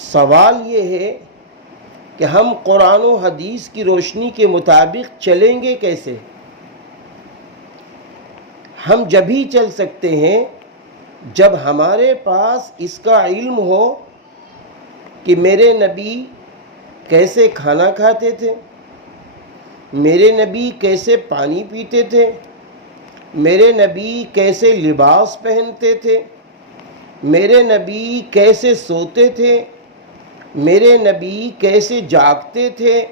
سوال یہ ہے کہ ہم قرآن و حدیث کی روشنی کے مطابق چلیں گے کیسے؟ ہم جب ہی چل سکتے ہیں جب ہمارے پاس اس کا علم ہو کہ میرے نبی کیسے کھانا کھاتے تھے، میرے نبی کیسے پانی پیتے تھے، میرے نبی کیسے لباس پہنتے تھے، میرے نبی کیسے سوتے تھے، میرے نبی کیسے جاگتے تھے،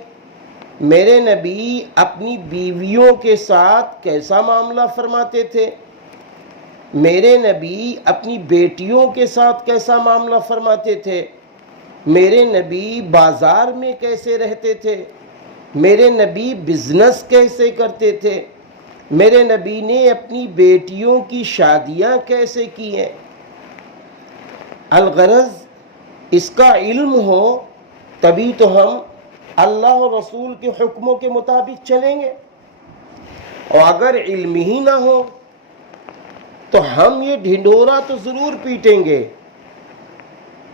میرے نبی اپنی بیویوں کے ساتھ کیسا معاملہ فرماتے تھے، میرے نبی اپنی بیٹیوں کے ساتھ کیسا معاملہ فرماتے تھے، میرے نبی بازار میں کیسے رہتے تھے، میرے نبی بزنس کیسے کرتے تھے، میرے نبی نے اپنی بیٹیوں کی شادیاں کیسے کی ہیں۔ الغرض اس کا علم ہو تبھی تو ہم اللہ اور رسول کے حکموں کے مطابق چلیں گے، اور اگر علم ہی نہ ہو تو ہم یہ ڈھنڈورا تو ضرور پیٹیں گے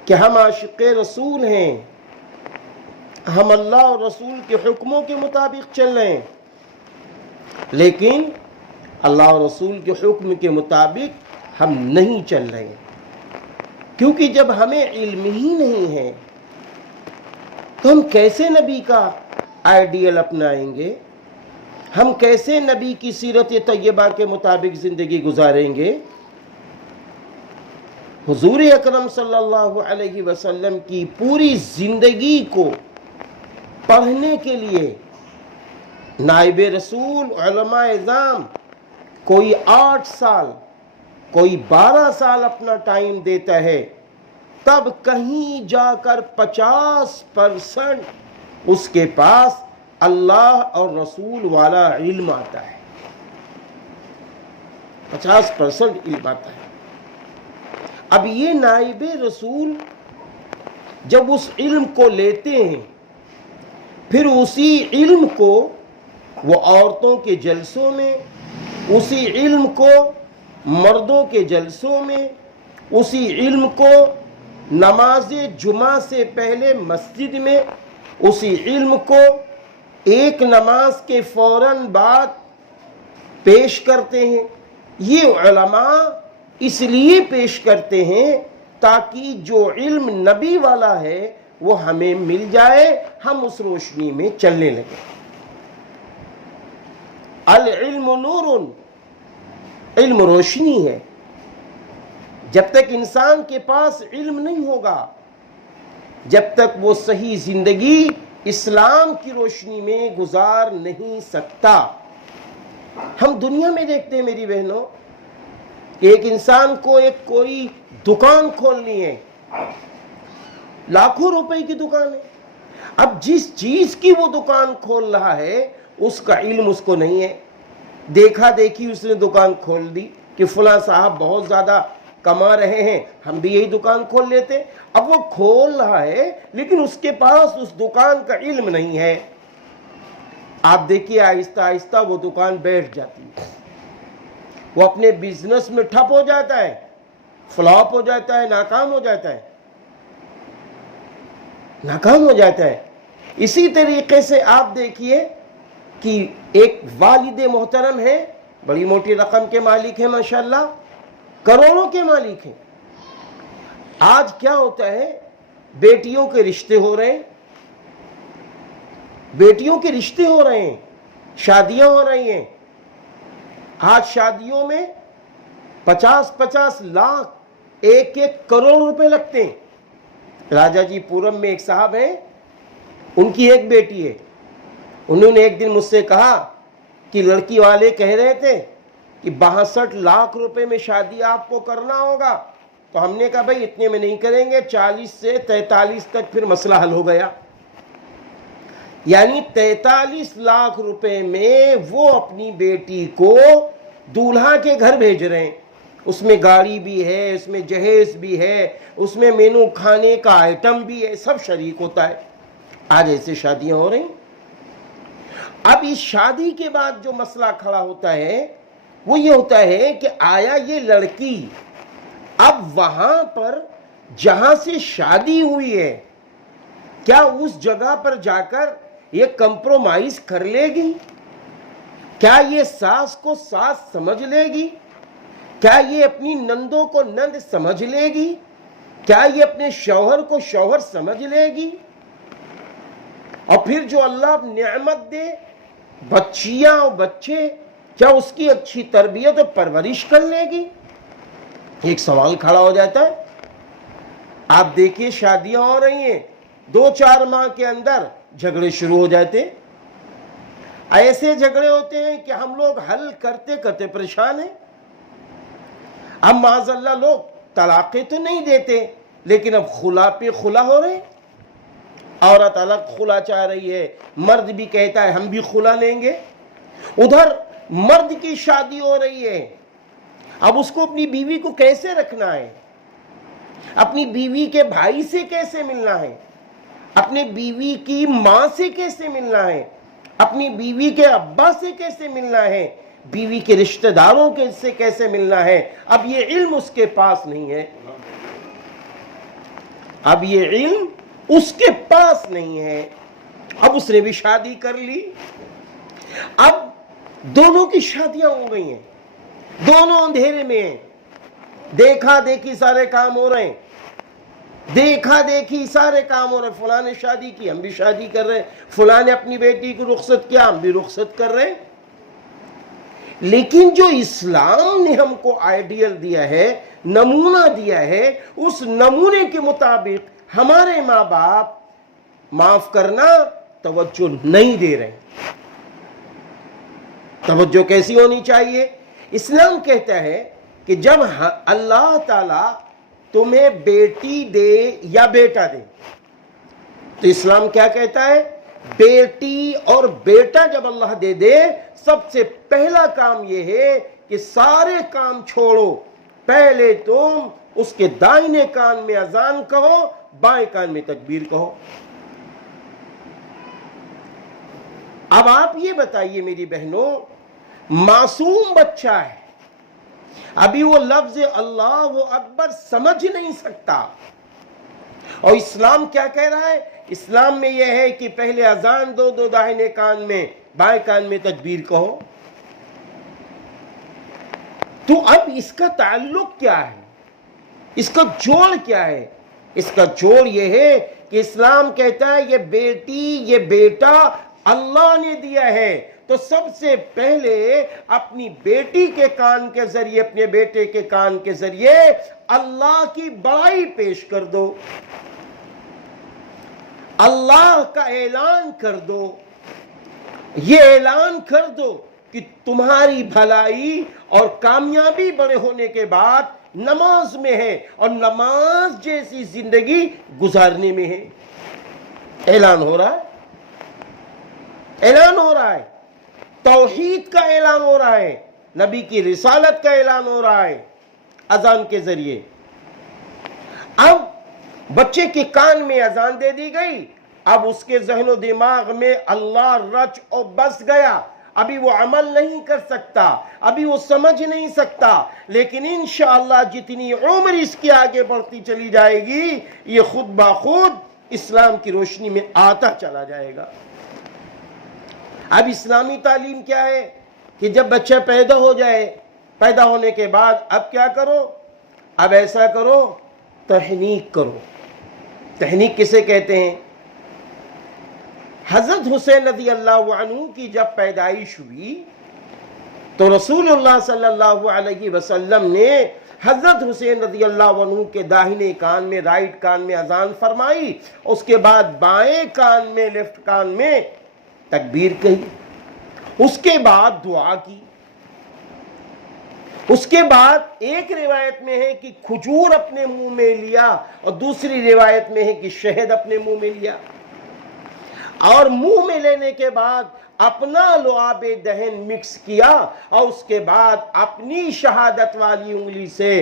کہ ہم عاشق رسول ہیں، ہم اللہ اور رسول کے حکموں کے مطابق چل رہے ہیں، لیکن اللہ اور رسول کے حکم کے مطابق ہم نہیں چل رہے ہیں، کیونکہ جب ہمیں علم ہی نہیں ہے تو ہم کیسے نبی کا آئیڈیل اپنائیں گے، ہم کیسے نبی کی سیرت طیبہ کے مطابق زندگی گزاریں گے۔ حضور اکرم صلی اللہ علیہ وسلم کی پوری زندگی کو پڑھنے کے لیے نائب رسول علماء اعظام کوئی 8 سال کوئی 12 سال اپنا ٹائم دیتا ہے، تب کہیں جا کر 50% اس کے پاس اللہ اور رسول والا علم آتا ہے، 50% علم آتا ہے۔ اب یہ نائب رسول جب اس علم کو لیتے ہیں، پھر اسی علم کو وہ عورتوں کے جلسوں میں، اسی علم کو مردوں کے جلسوں میں، اسی علم کو نماز جمعہ سے پہلے مسجد میں، اسی علم کو ایک نماز کے فوراً بعد پیش کرتے ہیں۔ یہ علماء اس لیے پیش کرتے ہیں تاکہ جو علم نبی والا ہے وہ ہمیں مل جائے، ہم اس روشنی میں چلنے لگیں۔ العلم نور، علم روشنی ہے۔ جب تک انسان کے پاس علم نہیں ہوگا، جب تک وہ صحیح زندگی اسلام کی روشنی میں گزار نہیں سکتا۔ ہم دنیا میں دیکھتے ہیں میری بہنوں کہ ایک انسان کو کوئی دکان کھولنی ہے، لاکھوں روپے کی دکان ہے، اب جس چیز کی وہ دکان کھول رہا ہے اس کا علم اس کو نہیں ہے، دیکھا دیکھی اس نے دکان کھول دی کہ فلاں صاحب بہت زیادہ کما رہے ہیں، ہم بھی یہی دکان کھول لیتے۔ اب وہ کھول رہا ہے لیکن اس کے پاس اس دکان کا علم نہیں ہے۔ آپ دیکھیے آہستہ آہستہ وہ دکان بیٹھ جاتی ہے، وہ اپنے بزنس میں ٹھپ ہو جاتا ہے، فلاپ ہو جاتا ہے، ناکام ہو جاتا ہے، ناکام ہو جاتا ہے۔ اسی طریقے سے آپ دیکھیے کہ ایک والد محترم ہے، بڑی موٹی رقم کے مالک ہیں، ماشاءاللہ کروڑوں کے مالک ہیں۔ آج کیا ہوتا ہے، بیٹیوں کے رشتے ہو رہے ہیں، بیٹیوں کے رشتے ہو رہے ہیں، شادیاں ہو رہی ہیں۔ آج شادیوں میں 50 لاکھ 1 کروڑ روپے لگتے ہیں۔ راجہ جی پورم میں ایک صاحب ہیں، ان کی ایک بیٹی ہے، انہوں نے ایک دن مجھ سے کہا کہ لڑکی والے کہہ رہے تھے کہ 62 لاکھ روپے میں شادی آپ کو کرنا ہوگا، تو ہم نے کہا بھائی اتنے میں نہیں کریں گے، 40 سے 43 تک پھر مسئلہ حل ہو گیا۔ یعنی 43 لاکھ روپے میں وہ اپنی بیٹی کو دولہا کے گھر بھیج رہے ہیں، اس میں گاڑی بھی ہے، اس میں جہیز بھی ہے، اس میں مینو کھانے کا آئٹم بھی ہے، سب شریک ہوتا ہے۔ آج ایسے شادیاں ہو رہی ہیں۔ اب اس شادی کے بعد جو مسئلہ کھڑا ہوتا ہے وہ یہ ہوتا ہے کہ آیا یہ لڑکی اب وہاں پر جہاں سے شادی ہوئی ہے کیا اس جگہ پر جا کر یہ کمپرومائز کر لے گی؟ کیا یہ ساس کو ساس سمجھ لے گی؟ کیا یہ اپنی نندوں کو نند سمجھ لے گی؟ کیا یہ اپنے شوہر کو شوہر سمجھ لے گی؟ اور پھر جو اللہ نعمت دے، بچیاں اور بچے، کیا اس کی اچھی تربیت اور پرورش کر لے گی؟ ایک سوال کھڑا ہو جاتا ہے۔ آپ دیکھیے شادیاں ہو رہی ہیں، 2-4 ماہ کے اندر جھگڑے شروع ہو جاتے ہیں۔ ایسے جھگڑے ہوتے ہیں کہ ہم لوگ حل کرتے کرتے پریشان ہیں۔ اب معاذ اللہ لوگ طلاقیں تو نہیں دیتے، لیکن اب خلا پہ خلا ہو رہے ہیں۔ عورت الگ خلا چاہ رہی ہے، مرد بھی کہتا ہے ہم بھی خلا لیں گے۔ ادھر مرد کی شادی ہو رہی ہے، اب اس کو اپنی بیوی کو کیسے رکھنا ہے، اپنی بیوی کے بھائی سے کیسے ملنا ہے، اپنی بیوی کی ماں سے کیسے ملنا ہے، اپنی بیوی کے ابا سے کیسے ملنا ہے، بیوی کے رشتہ داروں سے کیسے ملنا ہے، اب یہ علم اس کے پاس نہیں ہے۔ اب یہ علم اس کے پاس نہیں ہے۔ اب اس نے بھی شادی کر لی، اب دونوں کی شادیاں ہو گئی ہیں، دونوں اندھیرے میں ہیں، دیکھا دیکھی سارے کام ہو رہے ہیں، دیکھا دیکھی سارے کام ہو رہے ہیں۔ فلاں نے شادی کی، ہم بھی شادی کر رہے ہیں، فلاں نے اپنی بیٹی کو رخصت کیا، ہم بھی رخصت کر رہے ہیں۔ لیکن جو اسلام نے ہم کو آئیڈیل دیا ہے، نمونہ دیا ہے، اس نمونے کے مطابق ہمارے ماں باپ معاف کرنا توجہ نہیں دے رہے۔ توجہ کیسی ہونی چاہیے؟ اسلام کہتا ہے کہ جب اللہ تعالی تمہیں بیٹی دے یا بیٹا دے، تو اسلام کیا کہتا ہے؟ بیٹی اور بیٹا جب اللہ دے دے، سب سے پہلا کام یہ ہے کہ سارے کام چھوڑو، پہلے تم اس کے دائنے کان میں اذان کہو، بائیں کان میں تکبیر کہو۔ اب آپ یہ بتائیے میری بہنوں، معصوم بچہ ہے، ابھی وہ لفظ اللہ اکبر سمجھ نہیں سکتا، اور اسلام کیا کہہ رہا ہے؟ اسلام میں یہ ہے کہ پہلے اذان دو، دو داہنے کان میں، بائیں کان میں تکبیر کہو۔ تو اب اس کا تعلق کیا ہے؟ اس کا جوڑ کیا ہے؟ اس کا جوڑ یہ ہے کہ اسلام کہتا ہے یہ بیٹی یہ بیٹا اللہ نے دیا ہے، تو سب سے پہلے اپنی بیٹی کے کان کے ذریعے، اپنے بیٹے کے کان کے ذریعے اللہ کی بڑائی پیش کر دو، اللہ کا اعلان کر دو، یہ اعلان کر دو کہ تمہاری بھلائی اور کامیابی بڑے ہونے کے بعد نماز میں ہے، اور نماز جیسی زندگی گزارنے میں ہے۔ اعلان ہو رہا ہے، اعلان ہو رہا ہے، توحید کا اعلان ہو رہا ہے، نبی کی رسالت کا اعلان ہو رہا ہے اذان کے ذریعے۔ اب بچے کے کان میں اذان دے دی گئی، اب اس کے ذہن و دماغ میں اللہ رچ اور بس گیا، ابھی وہ عمل نہیں کر سکتا، ابھی وہ سمجھ نہیں سکتا، لیکن انشاءاللہ جتنی عمر اس کی آگے بڑھتی چلی جائے گی، یہ خود بخود اسلام کی روشنی میں آتا چلا جائے گا۔ اب اسلامی تعلیم کیا ہے کہ جب بچہ پیدا ہو جائے، پیدا ہونے کے بعد اب کیا کرو؟ اب ایسا کرو، تحنیک کرو۔ تحنیک کسے کہتے ہیں؟ حضرت حسین رضی اللہ عنہ کی جب پیدائش ہوئی تو رسول اللہ صلی اللہ علیہ وسلم نے حضرت حسین رضی اللہ عنہ کے داہنے کان میں، رائٹ کان میں اذان فرمائی، اس کے بعد بائیں کان میں، لیفٹ کان میں تکبیر کہی، اس کے بعد دعا کی، اس کے بعد ایک روایت میں ہے کہ کھجور اپنے منہ میں لیا، اور دوسری روایت میں ہے کہ شہد اپنے منہ میں لیا، اور منہ میں لینے کے بعد اپنا لعاب دہن مکس کیا، اور اس کے بعد اپنی شہادت والی انگلی سے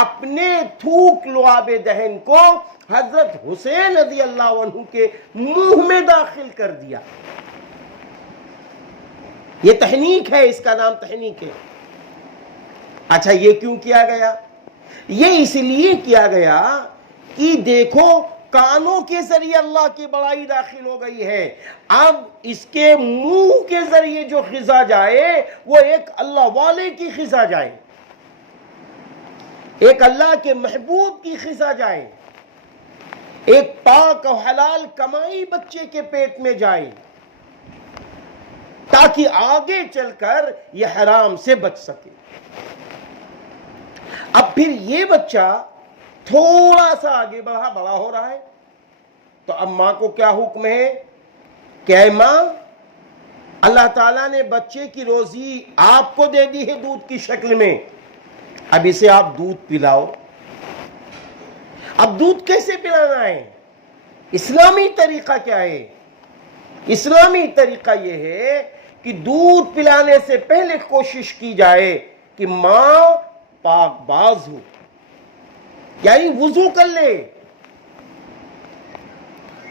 اپنے تھوک لعاب دہن کو حضرت حسین رضی اللہ عنہ کے منہ میں داخل کر دیا۔ یہ تحنیک ہے، اس کا نام تحنیک ہے۔ اچھا، یہ کیوں کیا گیا؟ یہ اس لیے کیا گیا کہ دیکھو کانوں کے ذریعے اللہ کی بڑائی داخل ہو گئی ہے، اب اس کے منہ کے ذریعے جو غذا جائے وہ ایک اللہ والے کی غذا جائے، ایک اللہ کے محبوب کی غذا جائے، ایک پاک و حلال کمائی بچے کے پیٹ میں جائے، تاکہ آگے چل کر یہ حرام سے بچ سکے۔ اب پھر یہ بچہ تھوڑا سا آگے بڑا ہو رہا ہے، تو اب ماں کو کیا حکم ہے کہ اے ماں، اللہ تعالیٰ نے بچے کی روزی آپ کو دے دی ہے دودھ کی شکل میں، اب اسے آپ دودھ پلاؤ۔ اب دودھ کیسے پلانا ہے؟ اسلامی طریقہ کیا ہے؟ اسلامی طریقہ یہ ہے کہ دودھ پلانے سے پہلے کوشش کی جائے کہ ماں پاک باز ہو، یعنی وضو کر لے،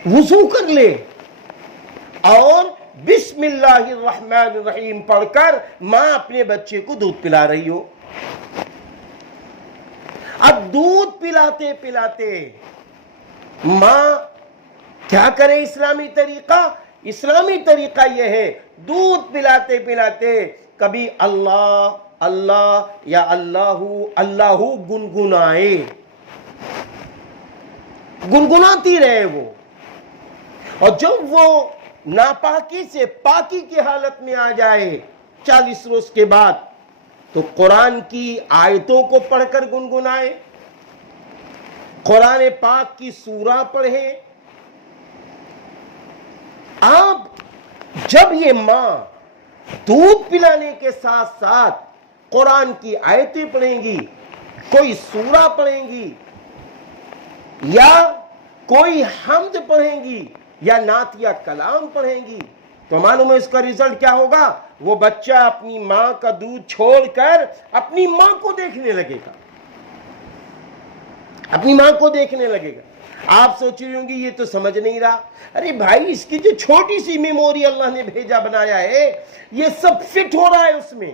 وضو کر لے اور بسم اللہ الرحمن الرحیم پڑھ کر ماں اپنے بچے کو دودھ پلا رہی ہو۔ اب دودھ پلاتے پلاتے ماں کیا کرے؟ اسلامی طریقہ، اسلامی طریقہ یہ ہے دودھ پلاتے پلاتے کبھی اللہ اللہ یا اللہ اللہ گنگنائے، گنگناتی رہے وہ، اور جب وہ ناپاکی سے پاکی کی حالت میں آ جائے 40 روز کے بعد، تو قرآن کی آیتوں کو پڑھ کر گنگنائے، قرآن پاک کی سورہ پڑھے۔ آپ جب یہ ماں دودھ پلانے کے ساتھ ساتھ قرآن کی آیتیں پڑھیں گی، کوئی سورہ پڑھیں گی یا کوئی حمد پڑھیں گی یا نعت یا کلام پڑھیں گی، تو معلوم ہے اس کا رزلٹ کیا ہوگا؟ وہ بچہ اپنی ماں کا دودھ چھوڑ کر اپنی ماں کو دیکھنے لگے گا، اپنی ماں کو دیکھنے لگے گا۔ آپ سوچ رہی ہوں گی یہ تو سمجھ نہیں رہا، ارے بھائی اس کی جو چھوٹی سی میموری اللہ نے بھیجا بنایا ہے، یہ سب فٹ ہو رہا ہے اس میں،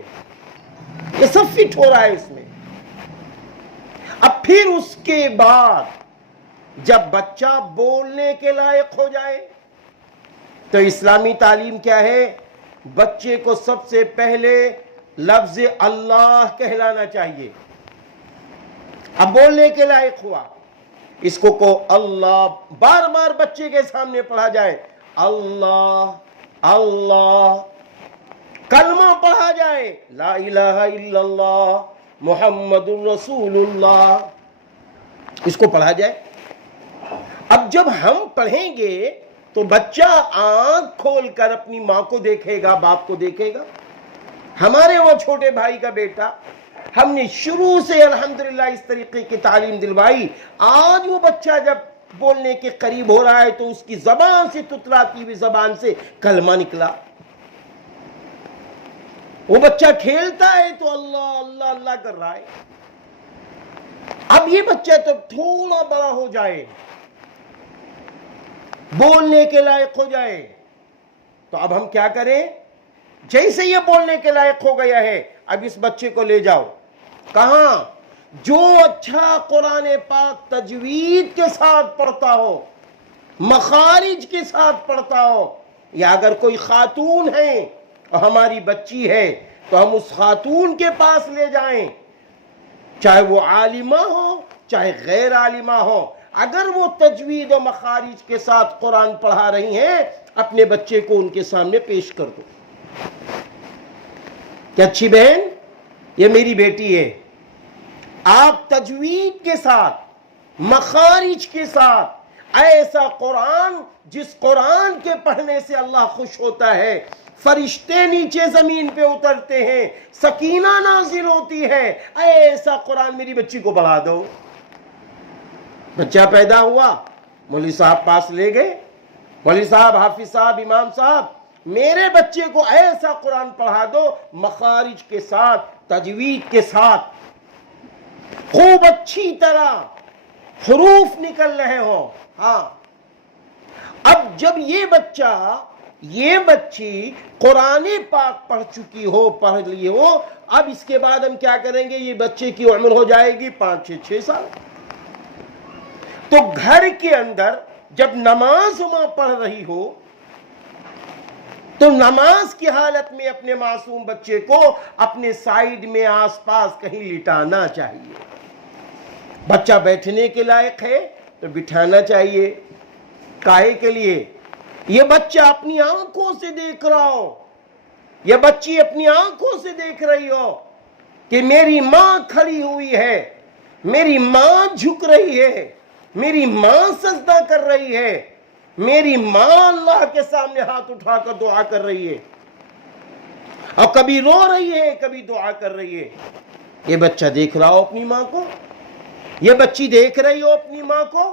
یہ سب فٹ ہو رہا ہے اس میں۔ اب پھر اس کے بعد جب بچہ بولنے کے لائق ہو جائے تو اسلامی تعلیم کیا ہے؟ بچے کو سب سے پہلے لفظ اللہ کہلانا چاہیے۔ اب بولنے کے لائق ہوا، اس کو اللہ بار بار بچے کے سامنے پڑھا جائے، اللہ اللہ، کلمہ پڑھا جائے لا الہ الا اللہ محمد الرسول اللہ، اس کو پڑھا جائے۔ اب جب ہم پڑھیں گے تو بچہ آنکھ کھول کر اپنی ماں کو دیکھے گا، باپ کو دیکھے گا۔ ہمارے وہ چھوٹے بھائی کا بیٹا، ہم نے شروع سے الحمدللہ اس طریقے کی تعلیم دلوائی، آج وہ بچہ جب بولنے کے قریب ہو رہا ہے تو اس کی زبان سے، تتراتی ہوئی زبان سے کلمہ نکلا۔ وہ بچہ کھیلتا ہے تو اللہ اللہ اللہ کر رہا ہے۔ اب یہ بچہ جب تھوڑا بڑا ہو جائے، بولنے کے لائق ہو جائے، تو اب ہم کیا کریں؟ جیسے یہ بولنے کے لائق ہو گیا ہے، اب اس بچے کو لے جاؤ کہاں؟ جو اچھا قرآن پاک تجوید کے ساتھ پڑھتا ہو، مخارج کے ساتھ پڑھتا ہو، یا اگر کوئی خاتون ہے اور ہماری بچی ہے تو ہم اس خاتون کے پاس لے جائیں، چاہے وہ عالمہ ہو چاہے غیر عالمہ ہو، اگر وہ تجوید و مخارج کے ساتھ قرآن پڑھا رہی ہیں، اپنے بچے کو ان کے سامنے پیش کر دو کہ اچھی بہن یہ میری بیٹی ہے، آپ تجوید کے ساتھ، مخارج کے ساتھ ایسا قرآن جس قرآن کے پڑھنے سے اللہ خوش ہوتا ہے، فرشتے نیچے زمین پہ اترتے ہیں، سکینہ نازل ہوتی ہے، ایسا قرآن میری بچی کو پڑھا دو۔ بچہ پیدا ہوا، مولوی صاحب پاس لے گئے، مولوی صاحب، حافظ صاحب، امام صاحب، میرے بچے کو ایسا قرآن پڑھا دو مخارج کے ساتھ، تجوید کے ساتھ، خوب اچھی طرح حروف نکل رہے ہوں۔ ہاں، اب جب یہ بچہ، یہ بچی قرآن پاک پڑھ چکی ہو، پڑھ لی ہو، اب اس کے بعد ہم کیا کریں گے؟ یہ بچے کی عمر ہو جائے گی 5 6 سال۔ تو گھر کے اندر جب نماز ماں پڑھ رہی ہو تو نماز کی حالت میں اپنے معصوم بچے کو اپنے سائیڈ میں آس پاس کہیں لٹانا چاہیے. بچہ بیٹھنے کے لائق ہے تو بٹھانا چاہیے. کائے کے لیے؟ یہ بچہ اپنی آنکھوں سے دیکھ رہا ہو، یہ بچی اپنی آنکھوں سے دیکھ رہی ہو کہ میری ماں کھڑی ہوئی ہے، میری ماں جھک رہی ہے، میری ماں سجدہ کر رہی ہے، میری ماں اللہ کے سامنے ہاتھ اٹھا کر دعا کر رہی ہے، اور کبھی رو رہی ہے کبھی دعا کر رہی ہے. یہ بچہ دیکھ رہا ہو اپنی ماں کو، یہ بچی دیکھ رہی ہو اپنی ماں کو.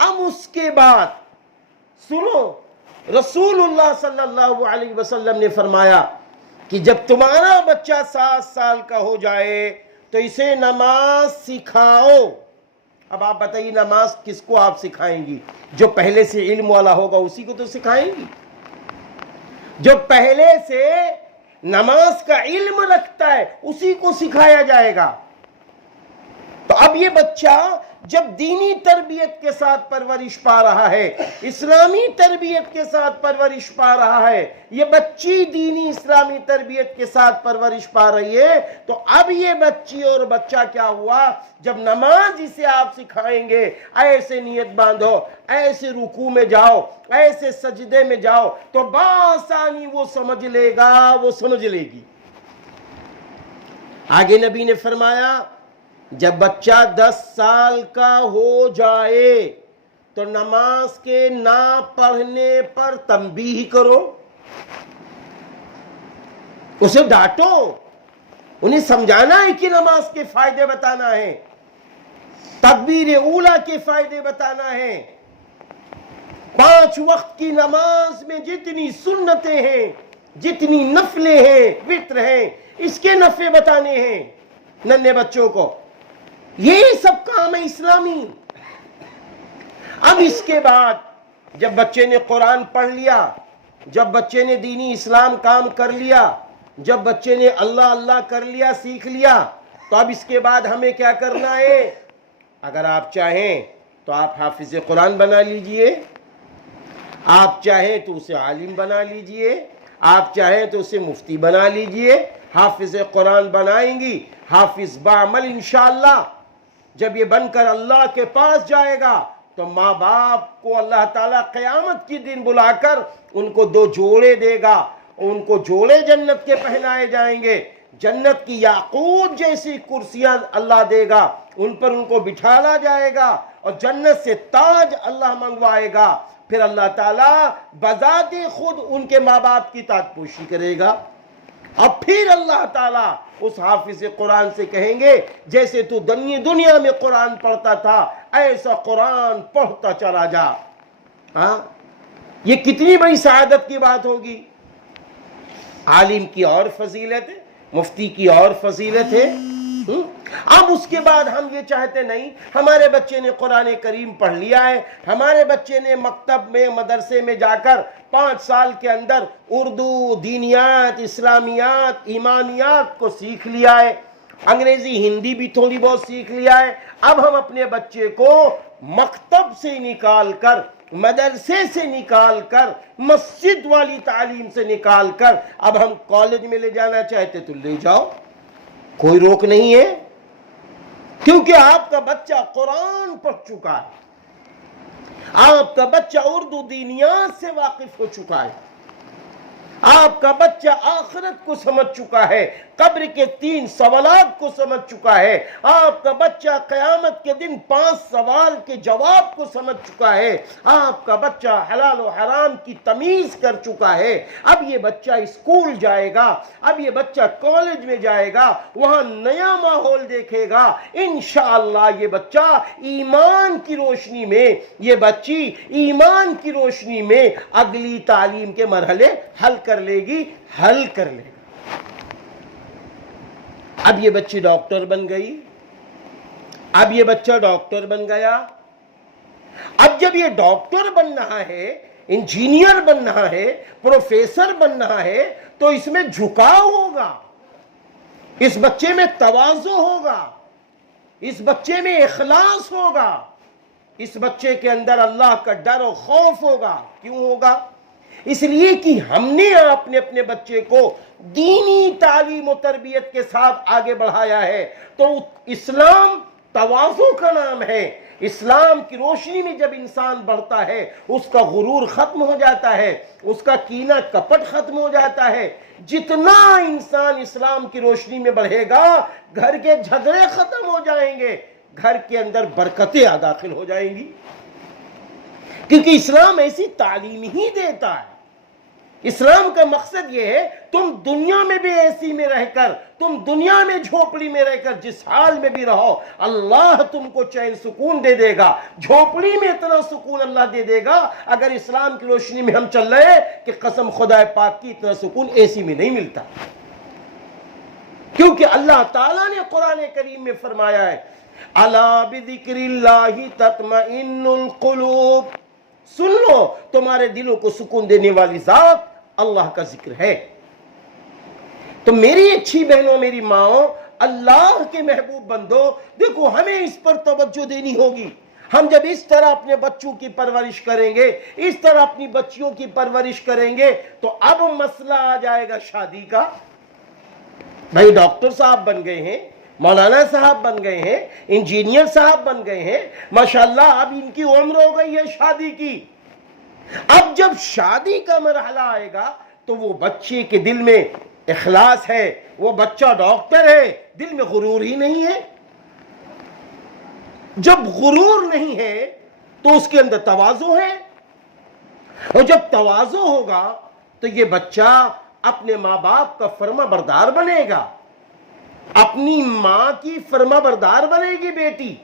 اب اس کے بعد سنو، رسول اللہ صلی اللہ علیہ وسلم نے فرمایا کہ جب تمہارا بچہ 7 سال کا ہو جائے تو اسے نماز سکھاؤ. اب آپ بتائیے نماز کس کو آپ سکھائیں گی؟ جو پہلے سے علم والا ہوگا اسی کو تو سکھائیں گی. جو پہلے سے نماز کا علم رکھتا ہے اسی کو سکھایا جائے گا. تو اب یہ بچہ جب دینی تربیت کے ساتھ پرورش پا رہا ہے، اسلامی تربیت کے ساتھ پرورش پا رہا ہے، یہ بچی دینی اسلامی تربیت کے ساتھ پرورش پا رہی ہے، تو اب یہ بچی اور بچہ کیا ہوا؟ جب نماز اسے آپ سکھائیں گے، ایسے نیت باندھو، ایسے رکوع میں جاؤ، ایسے سجدے میں جاؤ، تو بآسانی وہ سمجھ لے گا، وہ سمجھ لے گی. آگے نبی نے فرمایا جب بچہ 10 سال کا ہو جائے تو نماز کے نہ پڑھنے پر تنبیہ کرو، اسے ڈانٹو، انہیں سمجھانا ہے کہ نماز کے فائدے بتانا ہے، تکبیر اولیٰ کے فائدے بتانا ہے. 5 وقت کی نماز میں جتنی سنتیں ہیں، جتنی نفلیں ہیں، وتر ہیں، اس کے نفع بتانے ہیں ننھے بچوں کو. یہ سب کام ہے اسلامی. اب اس کے بعد جب بچے نے قرآن پڑھ لیا، جب بچے نے دینی اسلام کام کر لیا، جب بچے نے اللہ اللہ کر لیا، سیکھ لیا، تو اب اس کے بعد ہمیں کیا کرنا ہے؟ اگر آپ چاہیں تو آپ حافظ قرآن بنا لیجئے، آپ چاہیں تو اسے عالم بنا لیجئے، آپ چاہیں تو اسے مفتی بنا لیجئے. حافظ قرآن بنائیں گی، حافظ بعمل انشاءاللہ. جب یہ بن کر اللہ کے پاس جائے گا تو ماں باپ کو اللہ تعالیٰ قیامت کی دن بلا کر ان کو 2 جوڑے دے گا، ان کو جوڑے جنت کے پہنائے جائیں گے. جنت کی یاقوت جیسی کرسیاں اللہ دے گا، ان پر ان کو بٹھالا جائے گا، اور جنت سے تاج اللہ منگوائے گا. پھر اللہ تعالیٰ بذات خود ان کے ماں باپ کی تاج پوشی کرے گا. اب پھر اللہ تعالیٰ اس حافظ قرآن سے کہیں گے جیسے تو دنیا میں قرآن پڑھتا تھا ایسا قرآن پڑھتا چلا جا. ہاں، یہ کتنی بڑی سعادت کی بات ہوگی. عالم کی اور فضیلت ہے، مفتی کی اور فضیلت ہے. اب اس کے بعد ہم یہ چاہتے نہیں ہمارے بچے نے قرآن کریم پڑھ لیا ہے، ہمارے بچے نے مکتب میں مدرسے میں جا کر 5 سال کے اندر اردو، دینیات، اسلامیات، ایمانیات کو سیکھ لیا ہے، انگریزی ہندی بھی تھوڑی بہت سیکھ لیا ہے. اب ہم اپنے بچے کو مکتب سے نکال کر، مدرسے سے نکال کر، مسجد والی تعلیم سے نکال کر اب ہم کالج میں لے جانا چاہتے تو لے جاؤ، کوئی روک نہیں ہے. کیونکہ آپ کا بچہ قرآن پڑھ چکا ہے، آپ کا بچہ اردو دینیات سے واقف ہو چکا ہے، آپ کا بچہ آخرت کو سمجھ چکا ہے، قبر کے 3 سوالات کو سمجھ چکا ہے، آپ کا بچہ قیامت کے دن 5 سوال کے جواب کو سمجھ چکا ہے، آپ کا بچہ حلال و حرام کی تمیز کر چکا ہے. اب یہ بچہ اسکول جائے گا، اب یہ بچہ کالج میں جائے گا، وہاں نیا ماحول دیکھے گا. انشاءاللہ یہ بچہ ایمان کی روشنی میں، یہ بچی ایمان کی روشنی میں اگلی تعلیم کے مرحلے حل کر لے گی، حل کر لے گی. اب یہ بچی ڈاکٹر بن گئی، اب یہ بچہ ڈاکٹر بن گیا. اب جب یہ ڈاکٹر بن رہا ہے، انجینئر بن رہا ہے، پروفیسر بن رہا ہے، تو اس میں جھکاؤ ہوگا، اس بچے میں تواضع ہوگا، اس بچے میں اخلاص ہوگا. اس بچے کے اندر اللہ کا ڈر و خوف ہوگا. کیوں ہوگا؟ اس لیے کہ ہم نے اپنے بچے کو دینی تعلیم و تربیت کے ساتھ آگے بڑھایا ہے. تو اسلام تواضع کا نام ہے. اسلام کی روشنی میں جب انسان بڑھتا ہے اس کا غرور ختم ہو جاتا ہے, اس کا کینہ کپٹ ختم ہو جاتا ہے. جتنا انسان اسلام کی روشنی میں بڑھے گا گھر کے جھگڑے ختم ہو جائیں گے, گھر کے اندر برکتیں داخل ہو جائیں گی, کیونکہ اسلام ایسی تعلیم ہی دیتا ہے. اسلام کا مقصد یہ ہے تم دنیا میں بھی ایسی میں رہ کر, تم دنیا میں جھوپڑی میں رہ کر جس حال میں بھی رہو, اللہ تم کو چین سکون دے دے گا. جھوپڑی میں اتنا سکون اللہ دے دے گا اگر اسلام کی روشنی میں ہم چل رہے ہیں کہ قسم خدا پاک کی اتنا سکون اے سی میں نہیں ملتا. کیونکہ اللہ تعالیٰ نے قرآن کریم میں فرمایا ہے الا بذکر اللہ تطمئن القلوب, سن لو تمہارے دلوں کو سکون دینے والی ذات اللہ کا ذکر ہے. تو میری اچھی بہنوں, میری ماں, اللہ کے محبوب بندو, دیکھو ہمیں اس پر توجہ دینی ہوگی. ہم جب اس طرح اپنے بچوں کی پرورش کریں گے, اس طرح اپنی بچیوں کی پرورش کریں گے, تو اب مسئلہ آ جائے گا شادی کا. بھائی ڈاکٹر صاحب بن گئے ہیں, مولانا صاحب بن گئے ہیں, انجینئر صاحب بن گئے ہیں, ماشاءاللہ اب ان کی عمر ہو گئی ہے شادی کی. اب جب شادی کا مرحلہ آئے گا تو وہ بچے کے دل میں اخلاص ہے, وہ بچہ ڈاکٹر ہے, دل میں غرور ہی نہیں ہے. جب غرور نہیں ہے تو اس کے اندر تواضع ہے, اور جب تواضع ہوگا تو یہ بچہ اپنے ماں باپ کا فرما بردار بنے گا, اپنی ماں کی فرما بردار بنے گی بیٹی.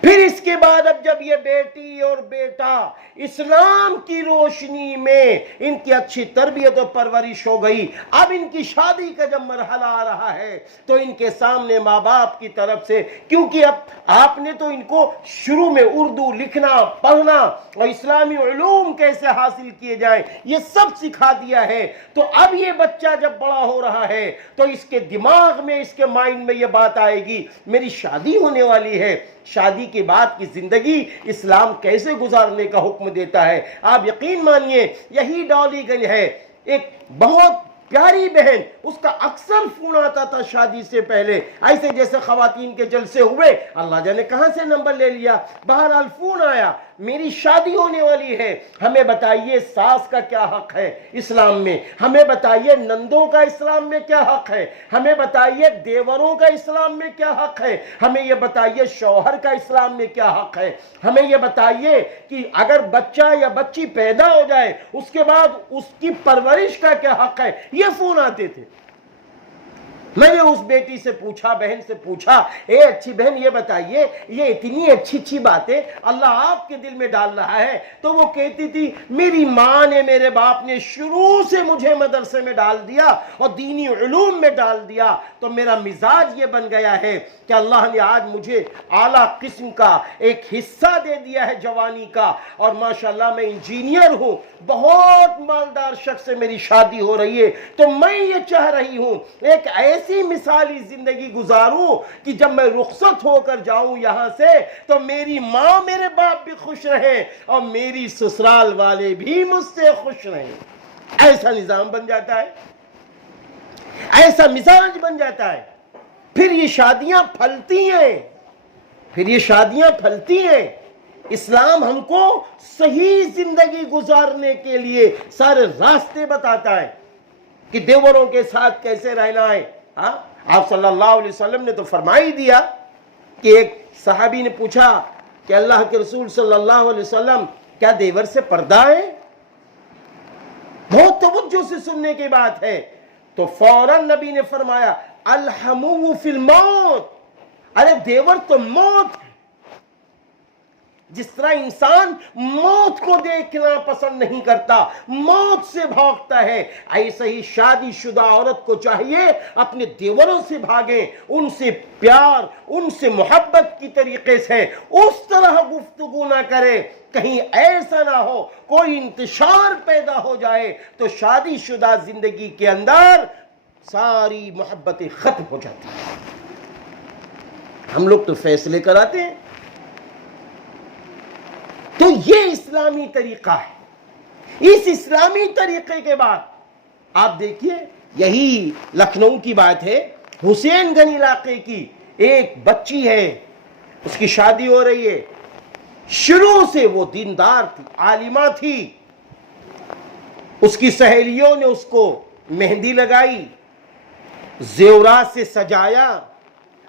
پھر اس کے بعد اب جب یہ بیٹی اور بیٹا اسلام کی روشنی میں ان کی اچھی تربیت و پرورش ہو گئی, اب ان کی شادی کا جب مرحلہ آ رہا ہے تو ان کے سامنے ماں باپ کی طرف سے, کیونکہ اب آپ نے تو ان کو شروع میں اردو لکھنا پڑھنا اور اسلامی علوم کیسے حاصل کیے جائیں یہ سب سکھا دیا ہے, تو اب یہ بچہ جب بڑا ہو رہا ہے تو اس کے دماغ میں, اس کے مائنڈ میں یہ بات آئے گی میری شادی ہونے والی ہے, شادی کے بعد کی زندگی اسلام کیسے گزارنے کا حکم دیتا ہے. آپ یقین مانیے یہی ڈالی گنج ہے, ایک بہت پیاری بہن, اس کا اکثر فون آتا تھا شادی سے پہلے, ایسے جیسے خواتین کے جلسے ہوئے, اللہ جانے کہاں سے نمبر لے لیا, بہرحال فون آیا میری شادی ہونے والی ہے, ہمیں بتائیے ساس کا کیا حق ہے اسلام میں, ہمیں بتائیے نندوں کا اسلام میں کیا حق ہے, ہمیں بتائیے دیوروں کا اسلام میں کیا حق ہے, ہمیں یہ بتائیے شوہر کا اسلام میں کیا حق ہے, ہمیں یہ بتائیے کہ اگر بچہ یا بچی پیدا ہو جائے اس کے بعد اس کی پرورش کا کیا حق ہے. یہ فون آتے تھے. میں نے اس بیٹی سے پوچھا, بہن سے پوچھا, اے اچھی بہن یہ بتائیے یہ اتنی اچھی باتیں اللہ آپ کے دل میں ڈال رہا ہے, تو وہ کہتی تھی میری ماں نے, میرے باپ نے شروع سے مجھے مدرسے میں ڈال دیا اور دینی علوم میں ڈال دیا, تو میرا مزاج یہ بن گیا ہے کہ اللہ نے آج مجھے اعلیٰ قسم کا ایک حصہ دے دیا ہے جوانی کا, اور ماشاءاللہ میں انجینئر ہوں, بہت مالدار شخص سے میری شادی ہو رہی ہے, تو میں یہ چاہ رہی ہوں ایک ایسی مثالی زندگی گزاروں کہ جب میں رخصت ہو کر جاؤں یہاں سے تو میری ماں میرے باپ بھی خوش رہیں اور میری سسرال والے بھی مجھ سے خوش رہیں. ایسا نظام بن جاتا ہے, ایسا مزاج بن جاتا ہے. پھر یہ شادیاں پھلتی ہیں, پھر یہ شادیاں پھلتی ہیں. اسلام ہم کو صحیح زندگی گزارنے کے لیے سارے راستے بتاتا ہے کہ دیوروں کے ساتھ کیسے رہنا ہے. آپ صلی اللہ علیہ وسلم نے تو فرمائی دیا کہ ایک صحابی نے پوچھا کہ اللہ کے رسول صلی اللہ علیہ وسلم کیا دیور سے پردہ ہے؟ بہت توجہ سے سننے کی بات ہے. تو فوراً نبی نے فرمایا الحمو فی الموت, ارے دیور تو موت. جس طرح انسان موت کو دیکھنا پسند نہیں کرتا, موت سے بھاگتا ہے, ایسے ہی شادی شدہ عورت کو چاہیے اپنے دیوروں سے بھاگیں, ان سے پیار, ان سے محبت کی طریقے سے اس طرح گفتگو نہ کرے کہیں ایسا نہ ہو کوئی انتشار پیدا ہو جائے تو شادی شدہ زندگی کے اندر ساری محبتیں ختم ہو جاتی ہیں. ہم لوگ تو فیصلے کراتے ہیں, تو یہ اسلامی طریقہ ہے. اس اسلامی طریقے کے بعد آپ دیکھیے، یہی لکھنؤ کی بات ہے، حسین گنج علاقے کی ایک بچی ہے، اس کی شادی ہو رہی ہے. شروع سے وہ دیندار تھی، عالمہ تھی. اس کی سہیلیوں نے اس کو مہندی لگائی، زیورات سے سجایا،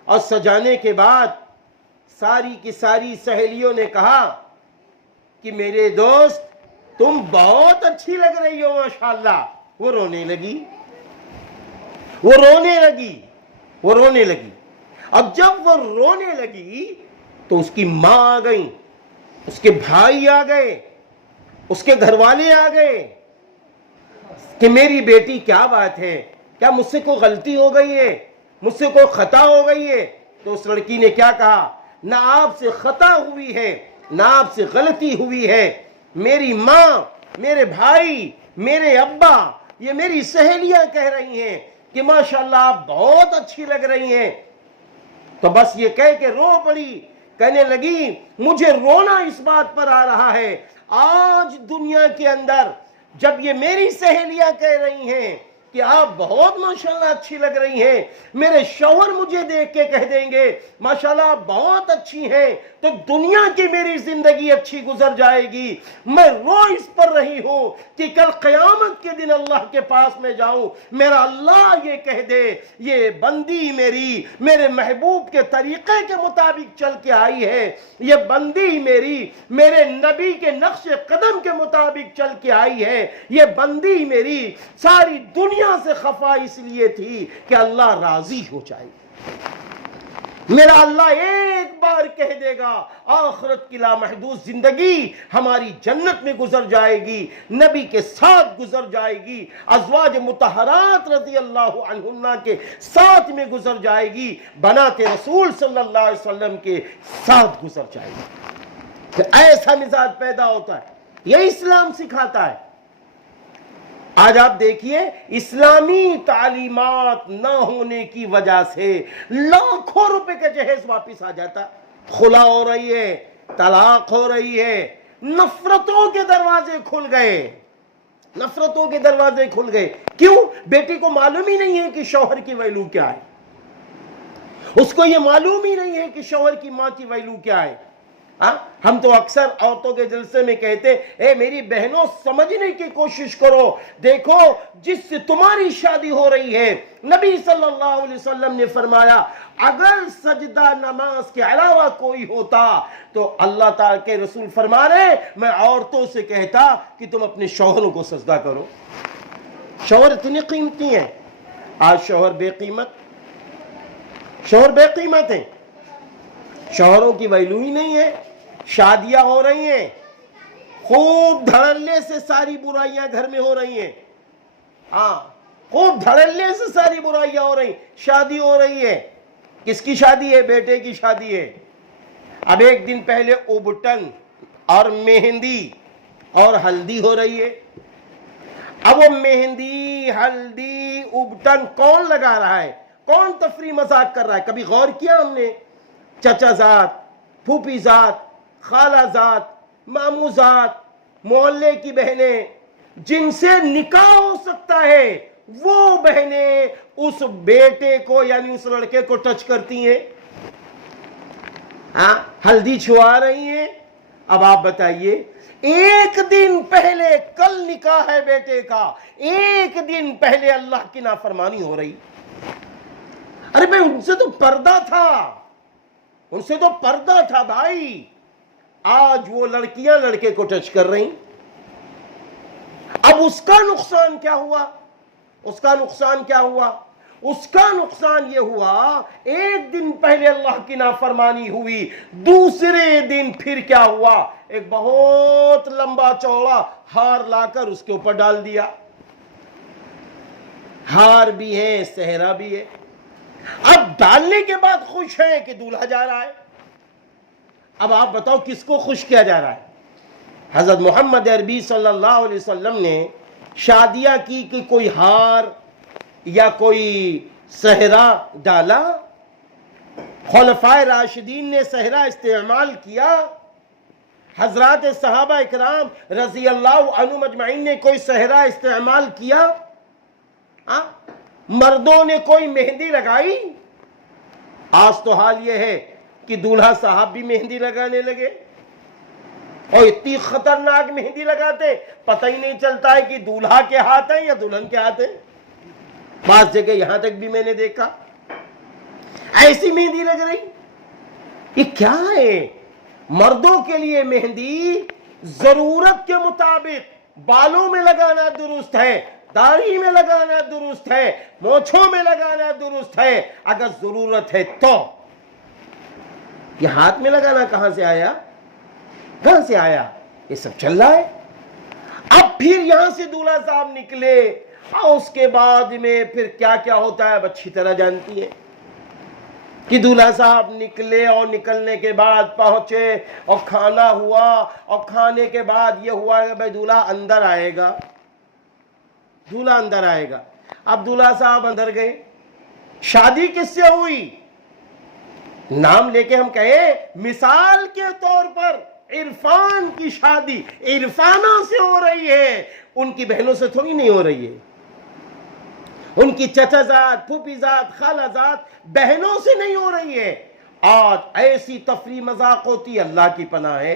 اور سجانے کے بعد ساری کی ساری سہیلیوں نے کہا کہ میرے دوست تم بہت اچھی لگ رہی ہو ماشاءاللہ. وہ رونے لگی، وہ رونے لگی، وہ رونے لگی. اب جب وہ رونے لگی تو اس کی ماں آ گئی، اس کے بھائی آ گئے، اس کے گھر والے آ گئے کہ میری بیٹی کیا بات ہے، کیا مجھ سے کوئی غلطی ہو گئی ہے، مجھ سے کوئی خطا ہو گئی ہے؟ تو اس لڑکی نے کیا کہا، نہ آپ سے خطا ہوئی ہے نہ آپ سے غلطی ہوئی ہے. میری ماں، میرے بھائی، میرے ابا، یہ میری سہیلیاں کہہ رہی ہیں کہ ماشاءاللہ آپ بہت اچھی لگ رہی ہیں. تو بس یہ کہہ کے رو پڑی، کہنے لگی مجھے رونا اس بات پر آ رہا ہے، آج دنیا کے اندر جب یہ میری سہیلیاں کہہ رہی ہیں کہ آپ بہت ماشاءاللہ اچھی لگ رہی ہیں، میرے شوہر مجھے دیکھ کے کہہ دیں گے ماشاءاللہ آپ بہت اچھی ہیں، تو دنیا کی میری زندگی اچھی گزر جائے گی. میں رو اس پر رہی ہوں کہ کل قیامت کے دن اللہ کے پاس میں جاؤں، میرا اللہ یہ کہہ دے یہ بندی میری میرے محبوب کے طریقے کے مطابق چل کے آئی ہے، یہ بندی میری میرے نبی کے نقش قدم کے مطابق چل کے آئی ہے، یہ بندی میری ساری دنیا سے خفا اس لیے تھی کہ اللہ راضی ہو جائے. میرا اللہ ایک بار کہہ دے گا آخرت کی لامحدود زندگی ہماری جنت میں گزر جائے گی، نبی کے ساتھ گزر جائے گی، ازواج مطہرات رضی اللہ عنہن کے ساتھ میں گزر جائے گی، بنات رسول صلی اللہ علیہ وسلم کے ساتھ گزر جائے گی. کہ ایسا مزاج پیدا ہوتا ہے، یہ اسلام سکھاتا ہے. آج آپ دیکھیے اسلامی تعلیمات نہ ہونے کی وجہ سے لاکھوں روپے کا جہیز واپس آ جاتا، خلا ہو رہی ہے، طلاق ہو رہی ہے، نفرتوں کے دروازے کھل گئے، نفرتوں کے دروازے کھل گئے. کیوں؟ بیٹی کو معلوم ہی نہیں ہے کہ شوہر کی ویلو کیا ہے، اس کو یہ معلوم ہی نہیں ہے کہ شوہر کی ماں کی ویلو کیا ہے. ہم تو اکثر عورتوں کے جلسے میں کہتے اے میری بہنوں سمجھنے کی کوشش کرو، دیکھو جس سے تمہاری شادی ہو رہی ہے، نبی صلی اللہ علیہ وسلم نے فرمایا اگر سجدہ نماز کے علاوہ کوئی ہوتا تو اللہ تعالیٰ کے رسول فرما رہے میں عورتوں سے کہتا کہ تم اپنے شوہروں کو سجدہ کرو. شوہر اتنی قیمتی ہیں. آج شوہر بے قیمت، شوہر بے قیمت ہیں، شوہروں کی ویلو ہی نہیں ہے. شادیاں ہو رہی ہیں، خوب دھڑلے سے ساری برائیاں گھر میں ہو رہی ہیں. خوب دھڑلے سے ساری برائیاں ہو رہی ہیں. شادی ہو رہی ہے، کس کی شادی ہے؟ بیٹے کی شادی ہے. اب ایک دن پہلے ابٹن اور مہندی اور ہلدی ہو رہی ہے. اب وہ مہندی، ہلدی، ابٹن کون لگا رہا ہے؟ کون تفریح مذاق کر رہا ہے؟ کبھی غور کیا ہم نے؟ چچا زاد، پھوپھی زاد، خالہ زاد، ماموں زاد، محلے کی بہنیں جن سے نکاح ہو سکتا ہے وہ بہنیں اس بیٹے کو یعنی اس لڑکے کو ٹچ کرتی ہیں، ہلدی چھوا رہی ہیں. اب آپ بتائیے ایک دن پہلے، کل نکاح ہے بیٹے کا، ایک دن پہلے اللہ کی نافرمانی ہو رہی. ارے بھائی ان سے تو پردہ تھا، ان سے تو پردہ تھا بھائی. آج وہ لڑکیاں لڑکے کو ٹچ کر رہی. اب اس کا نقصان کیا ہوا؟ اس کا نقصان کیا ہوا؟ اس کا نقصان یہ ہوا ایک دن پہلے اللہ کی نافرمانی ہوئی، دوسرے دن پھر کیا ہوا؟ ایک بہت لمبا چوڑا ہار لا کر اس کے اوپر ڈال دیا. ہار بھی ہے، صحرا بھی ہے. اب ڈالنے کے بعد خوش ہے کہ دولہا جا رہا ہے. اب آپ بتاؤ کس کو خوش کیا جا رہا ہے؟ حضرت محمد عربی صلی اللہ علیہ وسلم نے شادیاں کی کہ کوئی ہار یا کوئی صحرا ڈالا؟ خلفائے راشدین نے صحرا استعمال کیا؟ حضرات صحابہ اکرام رضی اللہ عنہم اجمعین نے کوئی صحرا استعمال کیا؟ مردوں نے کوئی مہندی لگائی؟ آج تو حال یہ ہے کہ دولہا صاحب بھی مہندی لگانے لگے، اور اتنی خطرناک مہندی لگاتے پتہ ہی نہیں چلتا ہے کہ دولہا کے ہاتھ ہیں یا دلہن کے ہاتھ ہیں۔ بعض جگہ یہاں تک بھی میں نے دیکھا ایسی مہندی لگ رہی۔ یہ کیا ہے؟ مردوں کے لیے مہندی ضرورت کے مطابق بالوں میں لگانا درست ہے، داڑھی میں لگانا درست ہے، مونچھوں میں لگانا درست ہے اگر ضرورت ہے تو۔ یہ ہاتھ میں لگانا کہاں سے آیا؟ کہاں سے آیا؟ یہ سب چل رہا ہے۔ اب پھر یہاں سے دولہا صاحب نکلے اور اس کے بعد میں پھر کیا کیا ہوتا ہے اب اچھی طرح جانتی ہے کہ دولہا صاحب نکلے اور نکلنے کے بعد پہنچے اور کھانا ہوا، اور کھانے کے بعد یہ ہوا کہ بھائی دولہا اندر آئے گا، دولہا اندر آئے گا۔ اب دولہا صاحب اندر گئے، شادی کس سے ہوئی؟ نام لے کے ہم کہیں مثال کے طور پر عرفان کی شادی عرفانہ سے ہو رہی ہے، ان کی بہنوں سے تھوڑی نہیں ہو رہی ہے، ان کی چچا زاد، پھوپھی زاد، خالہ زاد بہنوں سے نہیں ہو رہی ہے۔ آج ایسی تفریح مذاق ہوتی ہے، اللہ کی پناہ ہے،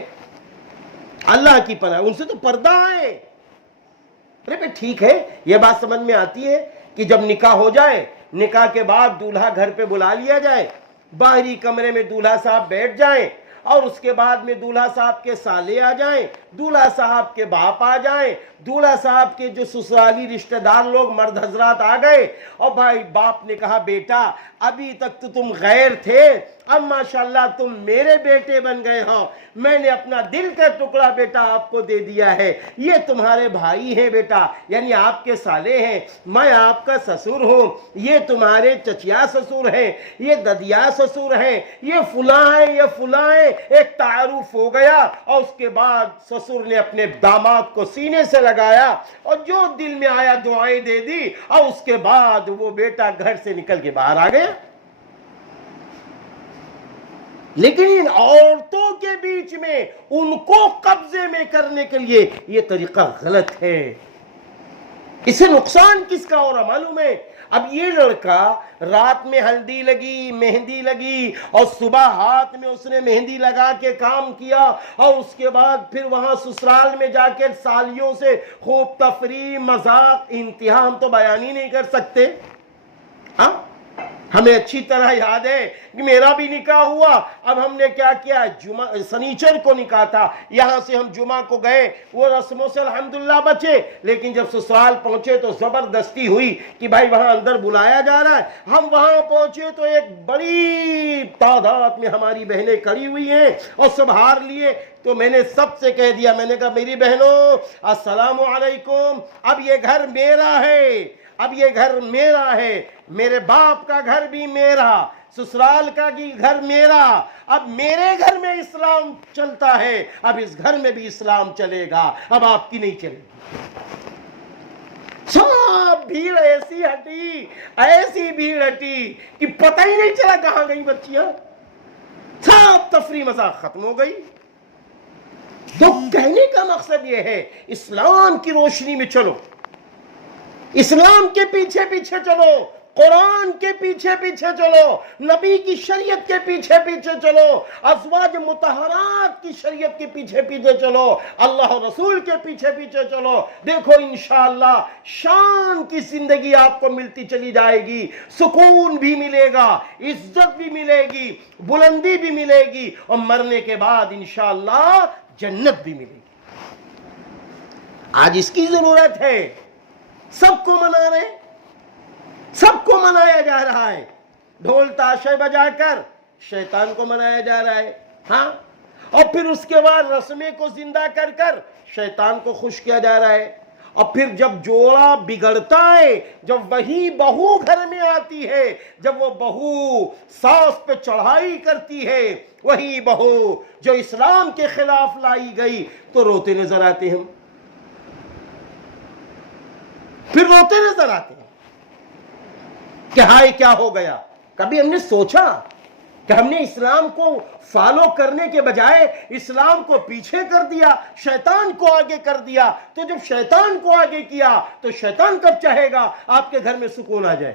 اللہ کی پناہ ہے، ان سے تو پردہ ہے۔ ارے بھائی ٹھیک ہے، یہ بات سمجھ میں آتی ہے کہ جب نکاح ہو جائے، نکاح کے بعد دولہا گھر پہ بلا لیا جائے، باہری کمرے میں دولہا صاحب بیٹھ جائیں، اور اس کے بعد میں دولہا صاحب کے سالے آ جائیں، دولہا صاحب کے باپ آ جائیں، دولہا صاحب کے جو سسرالی رشتہ دار لوگ مرد حضرات آ گئے، اور بھائی باپ نے کہا بیٹا ابھی تک تو تم غیر تھے، اب ماشاءاللہ تم میرے بیٹے بن گئے ہو، میں نے اپنا دل کا ٹکڑا بیٹا آپ کو دے دیا ہے، یہ تمہارے بھائی ہیں بیٹا، یعنی آپ کے سالے ہیں، میں آپ کا سسر ہوں، یہ تمہارے چچیا سسر ہیں، یہ ددیا سسر ہیں، یہ فلاں ہیں، یہ فلاں ہیں۔ ایک تعارف ہو گیا، اور اس کے بعد سسر نے اپنے داماد کو سینے سے لگایا اور جو دل میں آیا دعائیں دے دی، اور اس کے بعد وہ بیٹا گھر سے نکل کے باہر آ گیا۔ لیکن ان عورتوں کے بیچ میں ان کو قبضے میں کرنے کے لیے یہ طریقہ غلط ہے۔ اسے نقصان کس کا ہو رہا معلوم ہے؟ اب یہ لڑکا رات میں ہلدی لگی، مہندی لگی، اور صبح ہاتھ میں اس نے مہندی لگا کے کام کیا، اور اس کے بعد پھر وہاں سسرال میں جا کے سالیوں سے خوب تفریح مذاق، انتہا ہم تو بیان ہی نہیں کر سکتے۔ ہاں ہمیں اچھی طرح یاد ہے کہ میرا بھی نکاح ہوا، اب ہم نے کیا کیا، سنیچر کو نکاح تھا، یہاں سے ہم جمعہ کو گئے، وہ رسموں سے الحمدللہ بچے، لیکن جب سسرال پہنچے تو زبردستی ہوئی کہ بھائی وہاں اندر بلایا جا رہا ہے۔ ہم وہاں پہنچے تو ایک بڑی تعداد میں ہماری بہنیں کھڑی ہوئی ہیں اور سب ہار لیے، تو میں نے سب سے کہہ دیا، میں نے کہا میری بہنوں السلام علیکم، اب یہ گھر میرا ہے، اب یہ گھر میرا ہے، میرے باپ کا گھر بھی میرا، سسرال کا گھر میرا، اب میرے گھر میں اسلام چلتا ہے، اب اس گھر میں بھی اسلام چلے گا، اب آپ کی نہیں چلے گی۔ سب بھیڑ ایسی بھیڑ ہٹی کہ پتہ ہی نہیں چلا کہاں گئی بچیاں، سب تفریح مذاق ختم ہو گئی۔ تو کہنے کا مقصد یہ ہے اسلام کی روشنی میں چلو، اسلام کے پیچھے پیچھے چلو، قرآن کے پیچھے پیچھے چلو، نبی کی شریعت کے پیچھے پیچھے چلو، ازواج مطہرات کی شریعت کے پیچھے پیچھے چلو، اللہ رسول کے پیچھے پیچھے چلو، دیکھو انشاءاللہ شان کی زندگی آپ کو ملتی چلی جائے گی، سکون بھی ملے گا، عزت بھی ملے گی، بلندی بھی ملے گی، اور مرنے کے بعد انشاءاللہ جنت بھی ملے گی۔ آج اس کی ضرورت ہے، سب کو منا رہے، سب کو منایا جا رہا ہے، ڈھول تاشے بجا کر شیطان کو منایا جا رہا ہے، ہاں، اور پھر اس کے بعد رسمیں کو زندہ کر کر شیطان کو خوش کیا جا رہا ہے، اور پھر جب جوڑا بگڑتا ہے، جب وہی بہو گھر میں آتی ہے، جب وہ بہو ساس پہ چڑھائی کرتی ہے، وہی بہو جو اسلام کے خلاف لائی گئی، تو روتے نظر آتے ہیں، پھر روتے نظر آتے ہیں کہ ہائے کیا ہو گیا۔ کبھی ہم نے سوچا کہ ہم نے اسلام کو فالو کرنے کے بجائے اسلام کو پیچھے کر دیا، شیطان کو آگے کر دیا. تو جب شیطان کو آگے کیا تو شیطان کب چاہے گا آپ کے گھر میں سکون آ جائے؟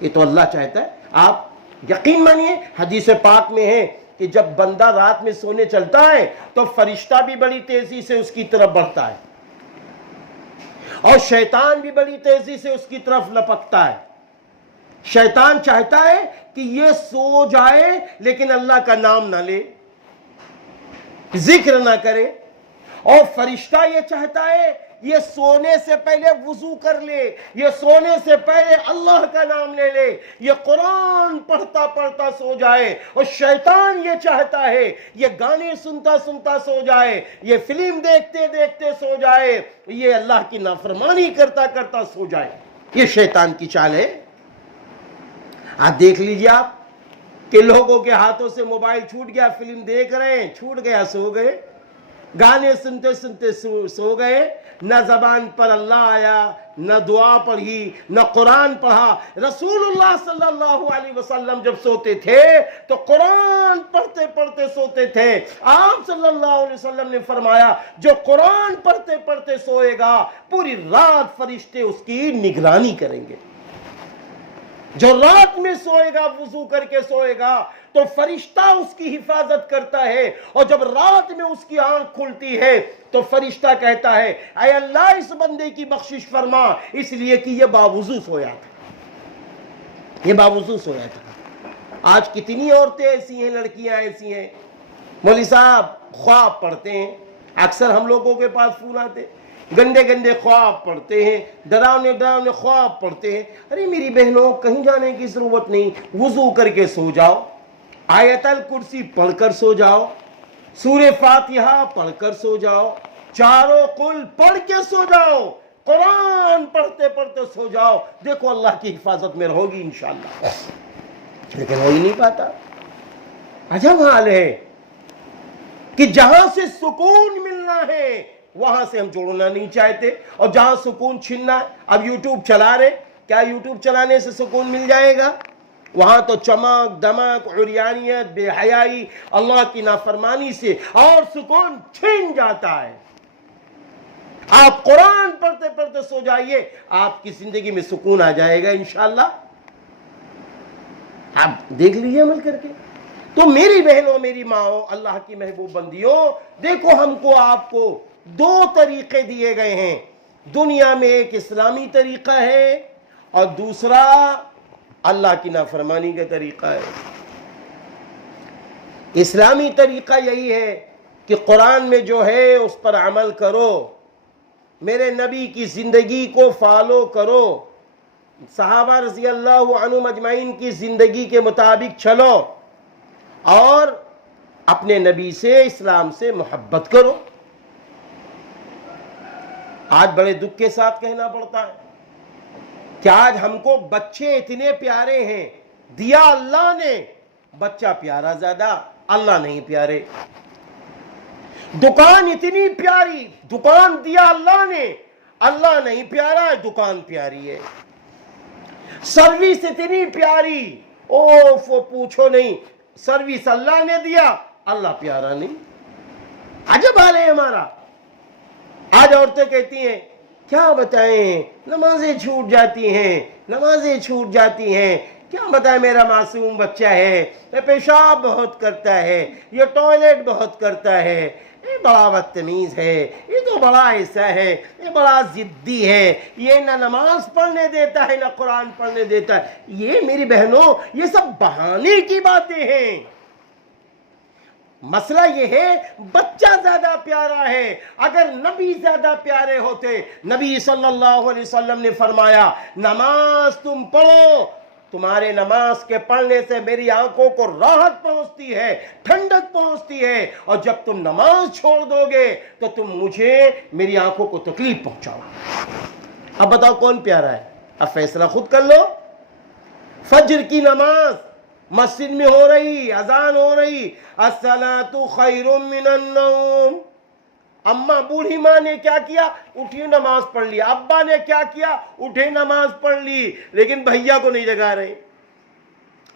یہ تو اللہ چاہتا ہے. آپ یقین مانیے حدیث پاک میں ہے کہ جب بندہ رات میں سونے چلتا ہے تو فرشتہ بھی بڑی تیزی سے اس کی طرف بڑھتا ہے اور شیطان بھی بڑی تیزی سے اس کی طرف لپکتا ہے. شیطان چاہتا ہے کہ یہ سو جائے لیکن اللہ کا نام نہ لے، ذکر نہ کرے، اور فرشتہ یہ چاہتا ہے یہ سونے سے پہلے وضو کر لے، یہ سونے سے پہلے اللہ کا نام لے لے، یہ قرآن پڑھتا پڑھتا سو جائے. اور شیطان یہ چاہتا ہے یہ گانے سنتا سنتا سو جائے، یہ فلم دیکھتے دیکھتے سو جائے، یہ اللہ کی نافرمانی کرتا کرتا سو جائے. یہ شیطان کی چال ہے. آپ دیکھ لیجیے آپ کہ لوگوں کے ہاتھوں سے موبائل چھوٹ گیا، فلم دیکھ رہے ہیں، چھوٹ گیا، سو گئے، گانے سنتے سنتے سو گئے، نہ زبان پر اللہ آیا، نہ دعا پڑھی، نہ قرآن پڑھا. رسول اللہ صلی اللہ علیہ وسلم جب سوتے تھے تو قرآن پڑھتے پڑھتے سوتے تھے. آپ صلی اللہ علیہ وسلم نے فرمایا جو قرآن پڑھتے پڑھتے سوئے گا پوری رات فرشتے اس کی نگرانی کریں گے. جو رات میں سوئے گا وضو کر کے سوئے گا تو فرشتہ اس کی حفاظت کرتا ہے، اور جب رات میں اس کی آنکھ کھلتی ہے تو فرشتہ کہتا ہے اے اللہ اس بندے کی بخشش فرما، اس لیے کہ یہ باوضو سویا تھا، یہ باوضو سویا تھا. آج کتنی عورتیں ایسی ہیں، لڑکیاں ایسی ہیں، مولوی صاحب خواب پڑھتے ہیں. اکثر ہم لوگوں کے پاس فون آتے، گندے گندے خواب پڑھتے ہیں، ڈراؤنے ڈراؤنے خواب پڑھتے ہیں. ارے میری بہنوں کہیں جانے کی ضرورت نہیں، وضو کر کے سو جاؤ، آیت الکرسی پڑھ کر سو جاؤ، سورہ فاتحہ پڑھ کر سو جاؤ، چاروں قل پڑھ کے سو جاؤ، قرآن پڑھتے پڑھتے سو جاؤ، دیکھو اللہ کی حفاظت میں رہو گی انشاءاللہ. لیکن ہو ہی نہیں پاتا. عجب حال ہے کہ جہاں سے سکون ملنا ہے وہاں سے ہم جوڑنا نہیں چاہتے، اور جہاں سکون چھننا ہے. اب یوٹیوب چلا رہے، کیا یوٹیوب چلانے سے سکون مل جائے گا؟ وہاں تو چمک دمک عریانیت بے حیائی اللہ کی نافرمانی سے اور سکون چھن جاتا ہے. آپ قرآن پڑھتے پڑھتے سو جائیے، آپ کی زندگی میں سکون آ جائے گا انشاءاللہ. آپ دیکھ لیجیے عمل کر کے. تو میری بہنوں میری ماں اللہ کی محبوب بندیوں، دیکھو ہم کو آپ کو دو طریقے دیے گئے ہیں. دنیا میں ایک اسلامی طریقہ ہے اور دوسرا اللہ کی نافرمانی کا طریقہ ہے. اسلامی طریقہ یہی ہے کہ قرآن میں جو ہے اس پر عمل کرو، میرے نبی کی زندگی کو فالو کرو، صحابہ رضی اللہ عنہم اجمعین کی زندگی کے مطابق چلو، اور اپنے نبی سے اسلام سے محبت کرو. آج بڑے دکھ کے ساتھ کہنا پڑتا ہے کہ آج ہم کو بچے اتنے پیارے ہیں، دیا اللہ نے، بچہ پیارا زیادہ، اللہ نہیں پیارے. دکان اتنی پیاری، دکان دیا اللہ نے، اللہ نہیں پیارا، دکان پیاری ہے. سروس اتنی پیاری، اوف پوچھو نہیں، سروس اللہ نے دیا، اللہ پیارا نہیں. عجب حال ہے ہمارا. آج عورتیں کہتی ہیں کیا بتائیں، نمازیں چھوٹ جاتی ہیں، نمازیں چھوٹ جاتی ہیں، کیا بتائیں میرا معصوم بچہ ہے، یہ پیشاب بہت کرتا ہے، یہ ٹوائلٹ بہت کرتا ہے، یہ بڑا بدتمیز ہے، یہ تو بڑا ایسا ہے، یہ بڑا ضدی ہے، یہ نہ نماز پڑھنے دیتا ہے نہ قرآن پڑھنے دیتا ہے. یہ میری بہنوں یہ سب بہانے کی باتیں ہیں. مسئلہ یہ ہے بچہ زیادہ پیارا ہے. اگر نبی زیادہ پیارے ہوتے، نبی صلی اللہ علیہ وسلم نے فرمایا نماز تم پڑھو، تمہارے نماز کے پڑھنے سے میری آنکھوں کو راحت پہنچتی ہے، ٹھنڈک پہنچتی ہے، اور جب تم نماز چھوڑ دو گے تو تم مجھے میری آنکھوں کو تکلیف پہنچاؤ. اب بتاؤ کون پیارا ہے؟ اب فیصلہ خود کر لو. فجر کی نماز مسجد میں ہو رہی، اذان ہو رہی، الصلاۃ خیر من النوم. اماں بوڑھی ماں نے کیا کیا؟ اٹھی نماز پڑھ لی. ابا نے کیا کیا؟ اٹھے نماز پڑھ لی. لیکن بھیا کو نہیں جگا رہے.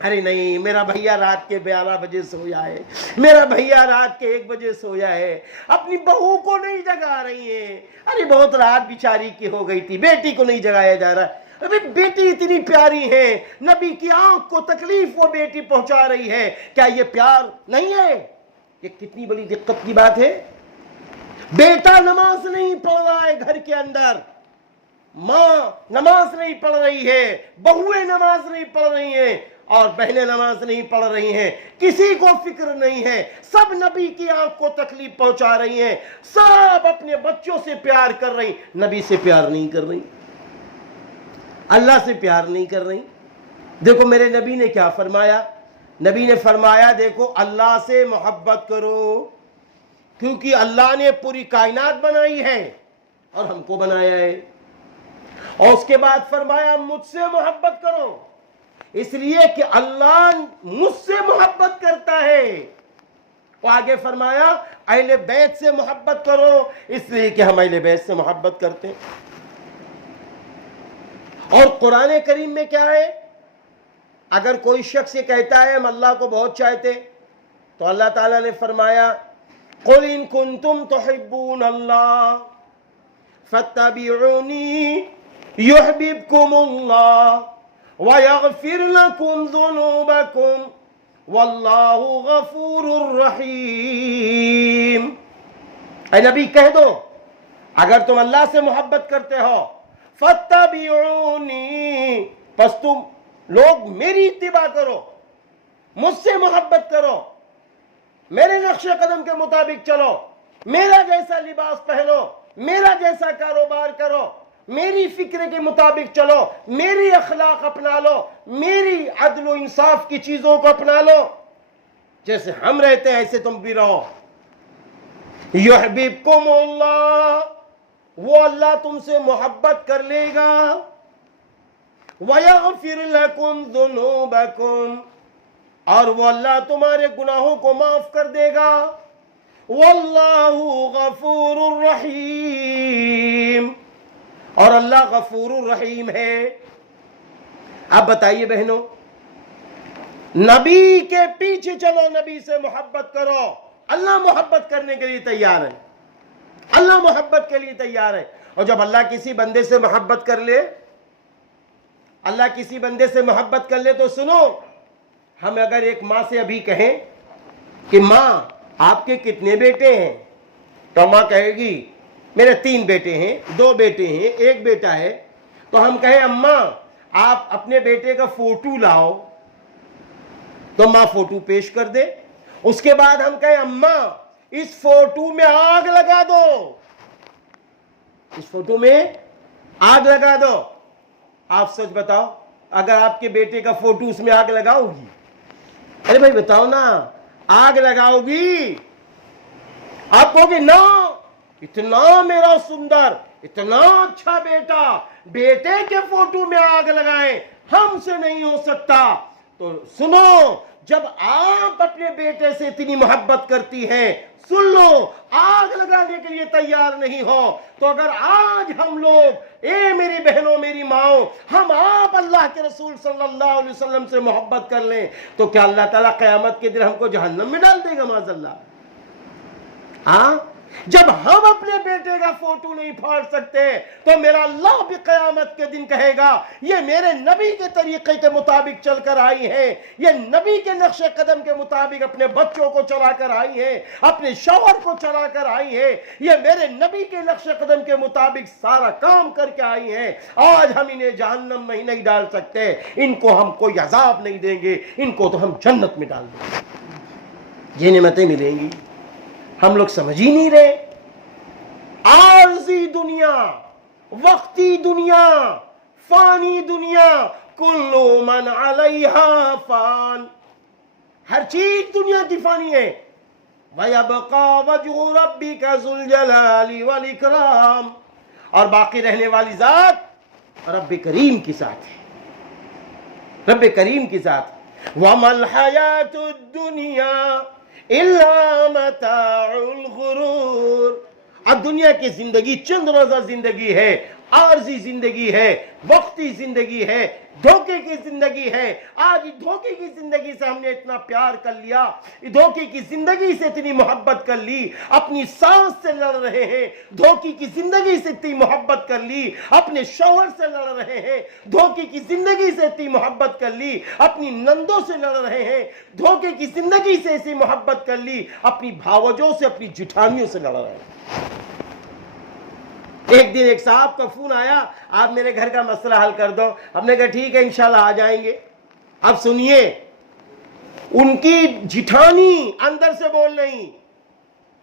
ارے نہیں، میرا بھیا رات کے 12 بجے سویا ہے، میرا بھیا رات کے 1 بجے سویا ہے، اپنی بہو کو نہیں جگا رہی ہے، ارے بہت رات بیچاری کی ہو گئی تھی، بیٹی کو نہیں جگایا جا رہا۔ ابھی بیٹی اتنی پیاری ہے، نبی کی آنکھ کو تکلیف وہ بیٹی پہنچا رہی ہے، کیا یہ پیار نہیں ہے؟ یہ کتنی بڑی دقت کی بات ہے۔ بیٹا نماز نہیں پڑھ رہا ہے گھر کے اندر، ماں نماز نہیں پڑھ رہی ہے، بہویں نماز نہیں پڑھ رہی ہیں، اور بہنیں نماز نہیں پڑھ رہی ہیں، کسی کو فکر نہیں ہے، سب نبی کی آنکھ کو تکلیف پہنچا رہی ہیں، سب اپنے بچوں سے پیار کر رہی، نبی سے پیار نہیں کر رہی، اللہ سے پیار نہیں کر رہی۔ دیکھو میرے نبی نے کیا فرمایا، نبی نے فرمایا دیکھو اللہ سے محبت کرو، کیونکہ اللہ نے پوری کائنات بنائی ہے اور ہم کو بنایا ہے، اور اس کے بعد فرمایا مجھ سے محبت کرو، اس لیے کہ اللہ مجھ سے محبت کرتا ہے، اور آگے فرمایا اہل بیت سے محبت کرو، اس لیے کہ ہم اہل بیت سے محبت کرتے ہیں۔ اور قرآن کریم میں کیا ہے، اگر کوئی شخص یہ کہتا ہے ہم اللہ کو بہت چاہتے، تو اللہ تعالیٰ نے فرمایا قُلْ إِن كُنْتُمْ تُحِبُّونَ اللَّهَ فَاتَّبِعُونِي يُحْبِبْكُمُ اللَّهُ وَيَغْفِرْ لَكُمْ ذُنُوبَكُمْ وَاللَّهُ غَفُورٌ رَحِيمٌ۔ اے نبی کہہ دو اگر تم اللہ سے محبت کرتے ہو فَاتَّبِعُونِي، پس تم لوگ میری اتباع کرو، مجھ سے محبت کرو، میرے نقش قدم کے مطابق چلو، میرا جیسا لباس پہنو، میرا جیسا کاروبار کرو، میری فکر کے مطابق چلو، میری اخلاق اپنا لو، میری عدل و انصاف کی چیزوں کو اپنا لو، جیسے ہم رہتے ہیں ایسے تم بھی رہو۔ یحببکم اللہ، وہ اللہ تم سے محبت کر لے گا، وَيَغْفِرْ لَكُمْ ذُنُوبَكُمْ، اور وہ اللہ تمہارے گناہوں کو معاف کر دے گا، وَاللَّهُ غَفُورٌ رَحِيمٌ، اور اللہ غفور الرحیم ہے۔ اب بتائیے بہنوں، نبی کے پیچھے چلو، نبی سے محبت کرو، اللہ محبت کرنے کے لیے تیار ہے، اللہ محبت کے لیے تیار ہے۔ اور جب اللہ کسی بندے سے محبت کر لے، اللہ کسی بندے سے محبت کر لے تو سنو، ہم اگر ایک ماں سے ابھی کہیں کہ ماں آپ کے کتنے بیٹے ہیں، تو ماں کہے گی میرے 3 بیٹے ہیں، 2 بیٹے ہیں، 1 بیٹا ہے، تو ہم کہیں اماں آپ اپنے بیٹے کا فوٹو لاؤ، تو ماں فوٹو پیش کر دے، اس کے بعد ہم کہیں اماں اس فوٹو میں آگ لگا دو، اس فوٹو میں آگ لگا دو۔ آپ سچ بتاؤ اگر آپ کے بیٹے کا فوٹو اس میں آگ لگاؤ گی؟ ارے بھائی بتاؤ نا، آگ لگاؤ گی؟ آپ کہو گے نا، اتنا میرا سندر، اتنا اچھا بیٹا، بیٹے کے فوٹو میں آگ لگائیں، ہم سے نہیں ہو سکتا۔ تو سنو، جب آپ اپنے بیٹے سے اتنی محبت کرتی ہیں، سن لو، آگ لگانے کے لیے تیار نہیں ہو، تو اگر آج ہم لوگ، اے میری بہنوں میری ماؤں، ہم آپ اللہ کے رسول صلی اللہ علیہ وسلم سے محبت کر لیں، تو کیا اللہ تعالیٰ قیامت کے دن ہم کو جہنم میں ڈال دے گا معاذ اللہ؟ ہاں، جب ہم اپنے بیٹے کا فوٹو نہیں پھاڑ سکتے تو میرا اللہ بھی قیامت کے دن کہے گا یہ میرے نبی کے طریقے کے مطابق چل کر آئی ہیں، یہ نبی کے نقش قدم کے مطابق اپنے بچوں کو چلا کر آئی ہیں، اپنے شوہر کو چلا کر آئی ہیں، یہ میرے نبی کے نقش قدم کے مطابق سارا کام کر کے آئی ہیں، آج ہم انہیں جہنم میں ہی نہیں ڈال سکتے، ان کو ہم کوئی عذاب نہیں دیں گے، ان کو تو ہم جنت میں ڈال دیں گے، یہ نعمتیں ملیں گی۔ ہم لوگ سمجھ ہی نہیں رہے۔ عارضی دنیا، وقتی دنیا، فانی دنیا، کل من علیہا فان، ہر چیز دنیا کی فانی ہے۔ وَيَبْقَى وَجْهُ رَبِّكَ ذُو الْجَلَالِ وَالْإِكْرَامِ، اور باقی رہنے والی ذات رب کریم کی ذات ہے، رب کریم کی ذات۔ وَمَا الْحَيَاةُ الدُّنْيَا إِلَّا مَتَاعُ الْغُرُورِ، اب دنیا کی زندگی چند روزہ زندگی ہے عارضی زندگی ہے، وقتی زندگی ہے، دھوکے کی زندگی ہے۔ آج دھوکے کی زندگی سے ہم نے اتنا پیار کر لیا، دھوکے کی زندگی سے اتنی محبت کر لی، اپنی سانس سے لڑ رہے ہیں، دھوکے کی زندگی سے اتنی محبت کر لی، اپنے شوہر سے لڑ رہے ہیں، دھوکے کی زندگی سے اتنی محبت کر لی، اپنی نندوں سے لڑ رہے ہیں، دھوکے کی زندگی سے ایسی محبت کر لی، اپنی بھاوجوں سے، اپنی جٹھانیوں سے لڑ رہے ہیں۔ ایک دن ایک صاحب کا فون آیا، آپ میرے گھر کا مسئلہ حل کر دو۔ ہم نے کہا ٹھیک ہے انشاءاللہ آ جائیں گے۔ اب سنیے، ان کی جٹھانی اندر سے بول رہی،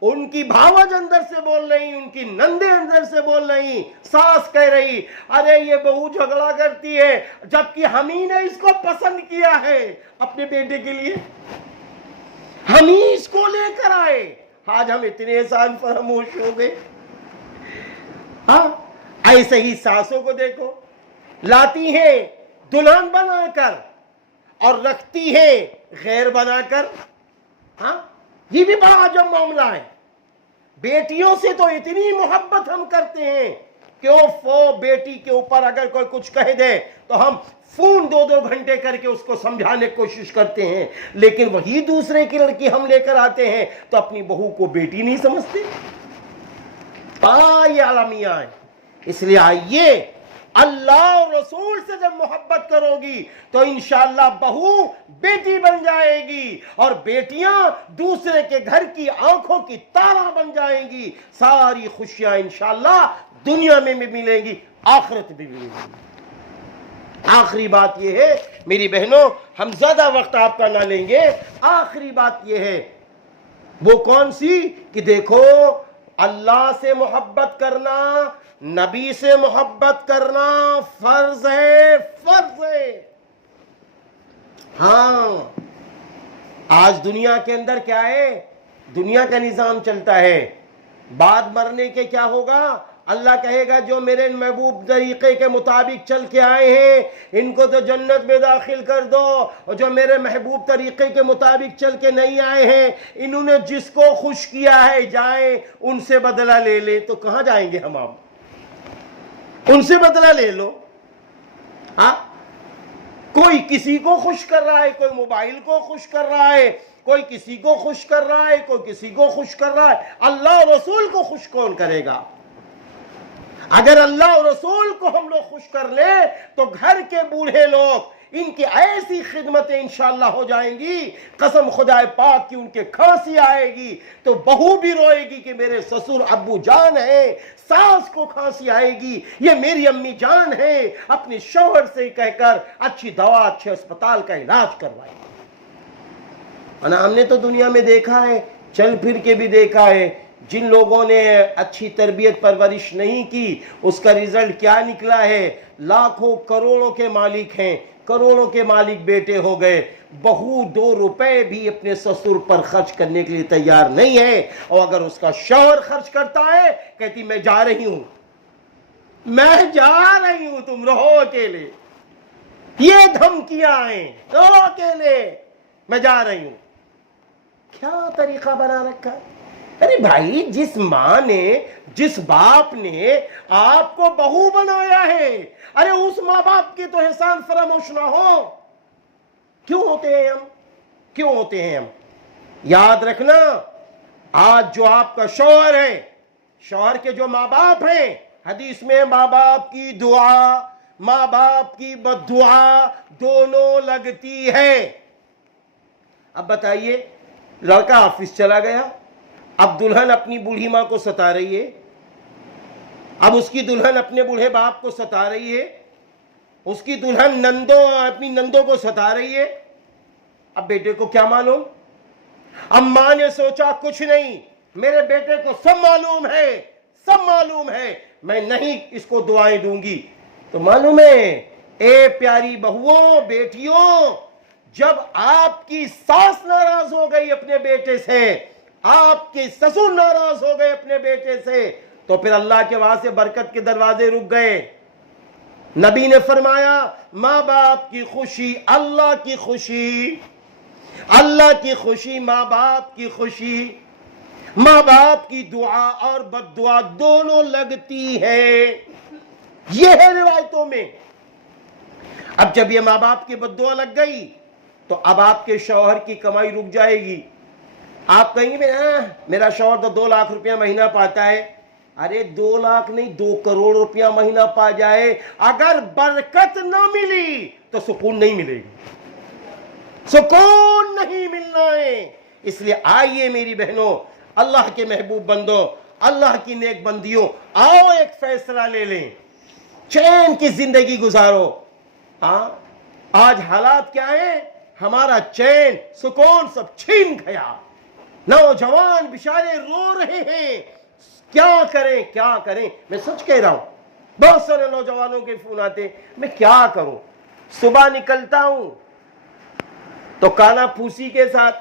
ان کی بھاوج اندر سے بول رہی، ان کی نندے اندر سے بول رہی، ساس کہہ رہی ارے یہ بہو جھگڑا کرتی ہے، جبکہ ہم ہی نے اس کو پسند کیا ہے اپنے بیٹے کے لیے، ہم ہی اس کو لے کر آئے۔ آج ہم اتنے احسان فراموش ہو گئے۔ ہاں، ایسے ہی ساسوں کو دیکھو، لاتی ہیں دلہن بنا کر اور رکھتی ہیں غیر بنا کر۔ ہاں، یہ بھی بڑا عجب معاملہ ہے۔ بیٹیوں سے تو اتنی محبت ہم کرتے ہیں کہ وہ بیٹی کے اوپر اگر کوئی کچھ کہہ دے تو ہم فون 2 گھنٹے کر کے اس کو سمجھانے کی کوشش کرتے ہیں، لیکن وہی دوسرے کی لڑکی ہم لے کر آتے ہیں تو اپنی بہو کو بیٹی نہیں سمجھتے۔ یہ عالمیہ ہے۔ اس لیے آئیے، اللہ اور رسول سے جب محبت کرو گی تو انشاءاللہ بہو بیٹی بن جائے گی، اور بیٹیاں دوسرے کے گھر کی آنکھوں کی تارہ بن جائیں گی۔ ساری خوشیاں انشاءاللہ دنیا میں بھی ملیں گی، آخرت بھی ملے گی۔ آخری بات یہ ہے میری بہنوں، ہم زیادہ وقت آپ کا نہ لیں گے، آخری بات یہ ہے، وہ کون سی کہ دیکھو، اللہ سے محبت کرنا، نبی سے محبت کرنا فرض ہے، فرض ہے۔ ہاں، آج دنیا کے اندر کیا ہے؟ دنیا کا نظام چلتا ہے، بعد مرنے کے کیا ہوگا؟ اللہ کہے گا جو میرے محبوب طریقے کے مطابق چل کے آئے ہیں ان کو تو جنت میں داخل کر دو، اور جو میرے محبوب طریقے کے مطابق چل کے نہیں آئے ہیں انہوں نے جس کو خوش کیا ہے جائیں ان سے بدلہ لے لیں۔ تو کہاں جائیں گے ہم؟ آپ ان سے بدلہ لے لو۔ ہاں، کوئی کسی کو خوش کر رہا ہے، کوئی موبائل کو خوش کر رہا ہے، کوئی کسی کو خوش کر رہا ہے، کوئی کسی کو خوش کر رہا ہے۔ اللہ اور رسول کو خوش کون کرے گا؟ اگر اللہ اور رسول کو ہم لوگ خوش کر لیں تو گھر کے بوڑھے لوگ ان کی ایسی خدمتیں انشاءاللہ ہو جائیں گی، قسم خدا پاک کی ان کے کھانسی آئے گی تو بہو بھی روئے گی کہ میرے سسر ابو جان ہے، ساس کو کھانسی آئے گی یہ میری امی جان ہے، اپنے شوہر سے کہہ کر اچھی دوا اچھے اسپتال کا علاج کروائے گی۔ ہم نے تو دنیا میں دیکھا ہے، چل پھر کے بھی دیکھا ہے، جن لوگوں نے اچھی تربیت پرورش نہیں کی اس کا رزلٹ کیا نکلا ہے؟ لاکھوں کروڑوں کے مالک ہیں، کروڑوں کے مالک بیٹے ہو گئے، بہو 2 روپے بھی اپنے سسر پر خرچ کرنے کے لیے تیار نہیں ہے، اور اگر اس کا شوہر خرچ کرتا ہے کہتی میں جا رہی ہوں، میں جا رہی ہوں، تم رہو اکیلے۔ یہ دھمکیاں ہیں، رہو اکیلے، میں جا رہی ہوں۔ کیا طریقہ بنا رکھا ہے؟ ارے بھائی، جس ماں نے، جس باپ نے آپ کو بہو بنایا ہے، ارے اس ماں باپ کی تو احسان فراموش نہ ہو۔ کیوں ہوتے ہیں ہم؟ کیوں ہوتے ہیں ہم؟ یاد رکھنا، آج جو آپ کا شوہر ہے، شوہر کے جو ماں باپ ہیں، حدیث میں ماں باپ کی دعا، ماں باپ کی بد دعا دونوں لگتی ہے۔ اب بتائیے، لڑکا آفس چلا گیا، اب دلہن اپنی بوڑھی ماں کو ستا رہی ہے، اب اس کی دلہن اپنے بوڑھے باپ کو ستا رہی ہے، اس کی دلہن اپنی نندوں کو ستا رہی ہے۔ اب بیٹے کو کیا معلوم؟ اب ماں نے سوچا کچھ نہیں، میرے بیٹے کو سب معلوم ہے، سب معلوم ہے، میں نہیں اس کو دعائیں دوں گی۔ تو معلوم ہے اے پیاری بہووں، بیٹیوں، جب آپ کی ساس ناراض ہو گئی اپنے بیٹے سے، آپ کے سسر ناراض ہو گئے اپنے بیٹے سے، تو پھر اللہ کے وہاں سے برکت کے دروازے رک گئے۔ نبی نے فرمایا ماں باپ کی خوشی اللہ کی خوشی، اللہ کی خوشی ماں باپ کی خوشی، ماں باپ کی دعا اور بد دعا دونوں لگتی ہے۔ یہ ہے روایتوں میں۔ اب جب یہ ماں باپ کی بددعا لگ گئی تو اب آپ کے شوہر کی کمائی رک جائے گی۔ آپ کہیں گے میرا شوہر تو 2 لاکھ روپیہ مہینہ پاتا ہے۔ ارے 2 لاکھ نہیں، 2 کروڑ روپیہ مہینہ پا جائے، اگر برکت نہ ملی تو سکون نہیں ملے گی، سکون نہیں ملنا ہے۔ اس لیے آئیے میری بہنوں، اللہ کے محبوب بندوں، اللہ کی نیک بندیوں، آؤ ایک فیصلہ لے لیں، چین کی زندگی گزارو۔ ہاں آج حالات کیا ہیں؟ ہمارا چین سکون سب چھین گیا، نوجوان بیچارے رو رہے ہیں، کیا کریں کیا کریں۔ میں سچ کہہ رہا ہوں، بہت سارے نوجوانوں کے فون آتے، میں کیا کروں، صبح نکلتا ہوں تو کانا پھوسی کے ساتھ